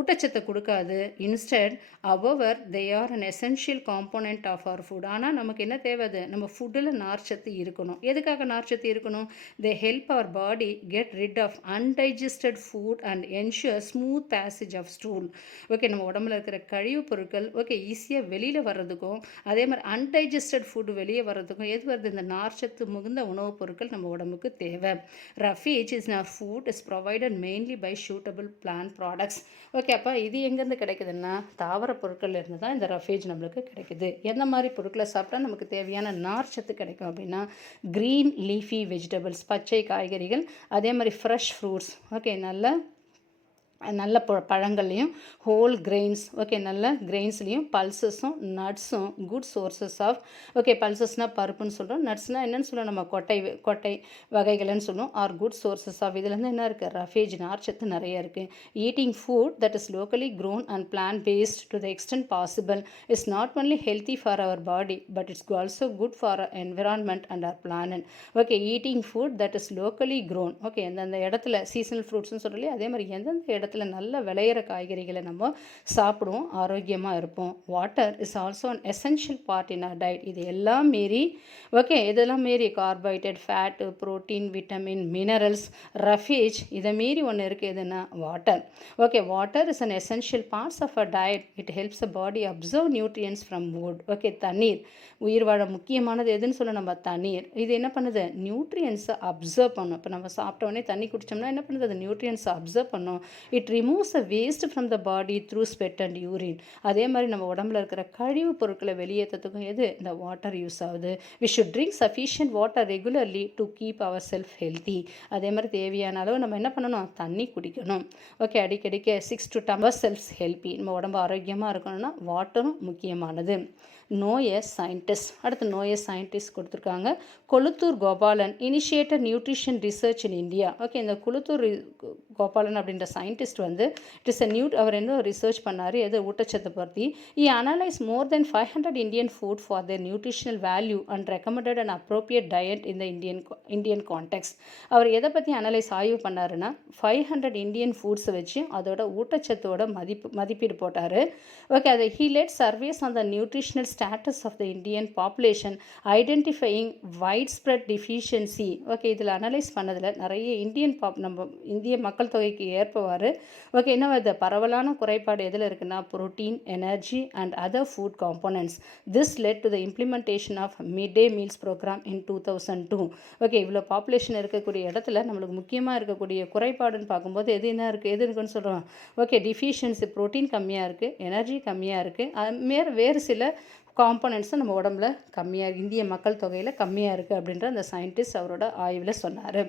ஊட்டச்சத்தை கொடுக்காது. Instead however they are an essential component of our food. ஆனால் நமக்கு என்ன தேவை, நம்ம ஃபுட்டில் நார்ச்சத்து இருக்கணும். எதுக்காக நார்ச்சத்து இருக்கணும், they help our body get rid of undigested food and ensure smooth passage of stool. Okay, நம்ம உடம்புல இருக்கிற கழிவுப் பொருட்கள் ஓகே ஈஸியாக வெளியில் வர்றதுக்கும், அதே மாதிரி அன்டைஜஸ்டட் ஃபுட் வெளியே வர்றதுக்கும் எது வருது, இந்த நார்ச்சத்து மிகுந்த உணவுப் பொருட்கள் நம்ம உடம்புக்கு தேவை. Roughage is our food is provided mainly by suitable plant products. Okay, அப்போ இது எங்கேருந்து கிடைக்குதுன்னா தாவர பொருட்கள் இருந்து தான் இந்த ரஃபேஜ் நம்மளுக்கு கிடைக்குது. எந்த மாதிரி பொருட்களை சாப்பிட்டா நமக்கு தேவையான நார்ச்சத்து கிடைக்கும் அப்படின்னா க்ரீன் லீஃபி வெஜிடபிள்ஸ், பச்சை காய்கறிகள், அதே மாதிரி ஃப்ரெஷ் ஃப்ரூட்ஸ். ஓகே, நல்ல பழங்கள்லையும் ஹோல் கிரெயின்ஸ். ஓகே, நல்ல கிரெயின்ஸ்லேயும் பல்சஸும் நட்ஸும் குட் சோர்சஸ் ஆஃப். ஓகே, பல்சஸ்னால் பருப்புன்னு சொல்கிறோம், நட்ஸ்னால் என்னென்னு சொல்லுவோம், நம்ம கொட்டை வகைகள்னு சொல்லுவோம். Are good sources of. இதுலேருந்து என்ன இருக்குது, ரஃபேஜ் நார்ச்சத்து நிறைய இருக்குது. Eating food that is locally grown and plant based to the extent possible is not only healthy for our body but it's also good for our environment and our planet. Okay, eating food that is locally grown. Okay, எந்தெந்த இடத்துல seasonal ஃப்ரூட்ஸ்னு சொல்கிறோம், அதே மாதிரி எந்தெந்த இடத்துல நல்ல விளையிற காய்கறிகளை நம்ம சாப்பிடுவோம், ஆரோக்கியமாக இருப்போம். Water is also an essential part in our diet. இது எல்லாம் மீறி ஓகே, இதெல்லாம் மீறி carbohydrate, fat, protein, vitamin, minerals, roughage, இதை மீறி ஒன்று இருக்குது எதுன்னா water. Okay, water is an essential parts of our diet. It helps a body absorb nutrients from food. Okay, தண்ணீர் உயிர் வாழ முக்கியமானது எதுன்னு சொல்ல, நம்ம தண்ணீர். இது என்ன பண்ணுது, நியூட்ரியன்ஸை அப்சர்வ் பண்ணும். இப்போ நம்ம சாப்பிட்டோடனே தண்ணி குடித்தோம்னா என்ன பண்ணுது, அது நியூட்ரியன்ஸை அப்சர்வ் பண்ணும். It removes a waste from the body through sweat and urine. அதே மாதிரி நம்ம உடம்புல இருக்கிற கழிவு பொருட்களை வெளியேற்றத்துக்கும் எது, இந்த வாட்டர் யூஸ் ஆகுது. We should drink sufficient water regularly to keep our self healthy. அதே மாதிரி தேவையான அளவு நம்ம என்ன பண்ணணும், தண்ணி குடிக்கணும். ஓகே, அடிக்கடிக்க 6 to 10 hours செல்ஃப் ஹெல்த்தி. நம்ம உடம்பு ஆரோக்கியமாக இருக்கணும்னா வாட்டரும் முக்கியமானது. நோய சயின்டிஸ்ட். அடுத்து நோய சயின்டிஸ்ட் கொடுத்துருக்காங்க. Coluthur Gopalan initiated nutrition research in India. Okay, இந்த கொளுத்தூர் கோபாலன் அப்படின்ற சயின்டிஸ்ட் சயின்டிஸ்ட் வந்து இட் இஸ் அவர் என்ன ரிசர்ச் பண்ணார் எது ஊட்டச்சத்தை பற்றி. He analyzed more than 500 Indian food for their nutritional value and recommended an appropriate diet in the Indian context. அவர் எதை பற்றி ஆய்வு பண்ணாருன்னா 500 இந்தியன் ஃபுட்ஸை வச்சு அதோட ஊட்டச்சத்தோட மதிப்பீடு போட்டார். ஓகே, அதை he led surveys on the nutritional status of the Indian population, identifying widespread deficiency. Okay, இதில் அனலைஸ் பண்ணதில் நிறைய நம்ம இந்திய மக்கள் தொகைக்கு ஏற்பவாறு ஓகே என்ன வருது பரவலான குறைபாடு எதில் இருக்குன்னா protein, energy and other food components. This led to the implementation of mid day meals program in 2002. Okay, இவ்வளோ பாப்புலேஷன் இருக்கக்கூடிய இடத்துல நம்மளுக்கு முக்கியமாக இருக்கக்கூடிய குறைபாடுன்னு பார்க்கும்போது எது இருக்குன்னு சொல்கிறோம். ஓகே, டிஃபிஷியன்சி புரோட்டீன் கம்மியாக இருக்குது, எனர்ஜி கம்மியாக இருக்குது, அதுமாரி வேறு சில காம்போனன்ட்ஸும் நம்ம உடம்புல கம்மியாக இந்திய மக்கள் தொகையில் கம்மியாக இருக்குது அப்படின்ற அந்த சயின்டிஸ்ட் அவரோட ஆய்வில் சொன்னார்.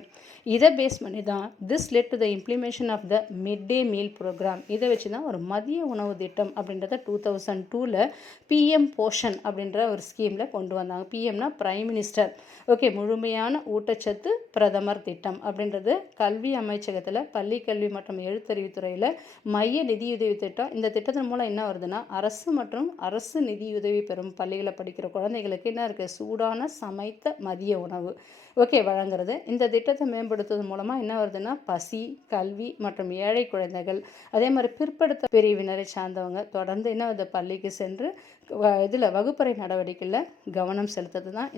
இதை பேஸ் பண்ணி தான் this led to the implementation of the mid day meal program. இதை வச்சு தான் ஒரு மதிய உணவு திட்டம் அப்படின்றத 2002 பிஎம் போஷன் அப்படின்ற ஒரு ஸ்கீமில் கொண்டு வந்தாங்க. பிஎம்னா பிரைம் மினிஸ்டர். ஓகே, முழுமையான ஊட்டச்சத்து பிரதமர் திட்டம் அப்படின்றது கல்வி அமைச்சகத்தில் பள்ளி கல்வி மற்றும் எழுத்தறிவுத்துறையில் மைய நிதியுதவி திட்டம். இந்த திட்டத்தின் மூலம் என்ன வருதுன்னா அரசு மற்றும் அரசு நிதியுதவி பெறும் பள்ளிகளை படிக்கிற குழந்தைகளுக்கு என்ன இருக்குது சூடான சமைத்த மதிய உணவு ஓகே வழங்குறது. இந்த திட்டத்தை மேம்படுத்துவது மூலமாக என்ன வருதுன்னா பசி, கல்வி மற்றும் ஏழை குழந்தைகள் அதே மாதிரி பிற்படுத்த பிரிவினரை சார்ந்தவங்க தொடர்ந்து என்ன வருது பள்ளிக்கு சென்று இதில் வகுப்பறை நடவடிக்கையில் கவனம் செலுத்துறது தான்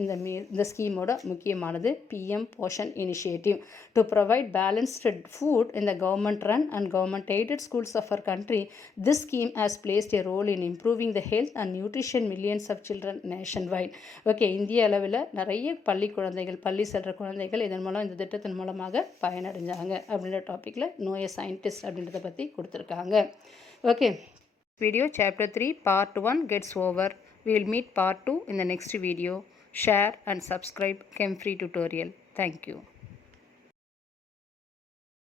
இந்த ஸ்கீமோட முக்கியமானது. PM Poshan initiative to provide balanced food in the government run and government aided schools of our country. This scheme has played a role in improving the health and nutrition millions of children nationwide. Okay, இந்திய அளவில் நிறைய பள்ளி செல்கிற குழந்தைகள் இதன் மூலம் இந்த திட்டத்தின் மூலமாக பயனடைஞ்சாங்க அப்படின்ற டாப்பிக்கில் நோய சயின்டிஸ்ட் அப்படின்றத பற்றி கொடுத்துருக்காங்க. Okay, video chapter 3 part 1 gets over. We will meet part 2 in the next video. Share and subscribe Chem Free Tutorial. Thank you.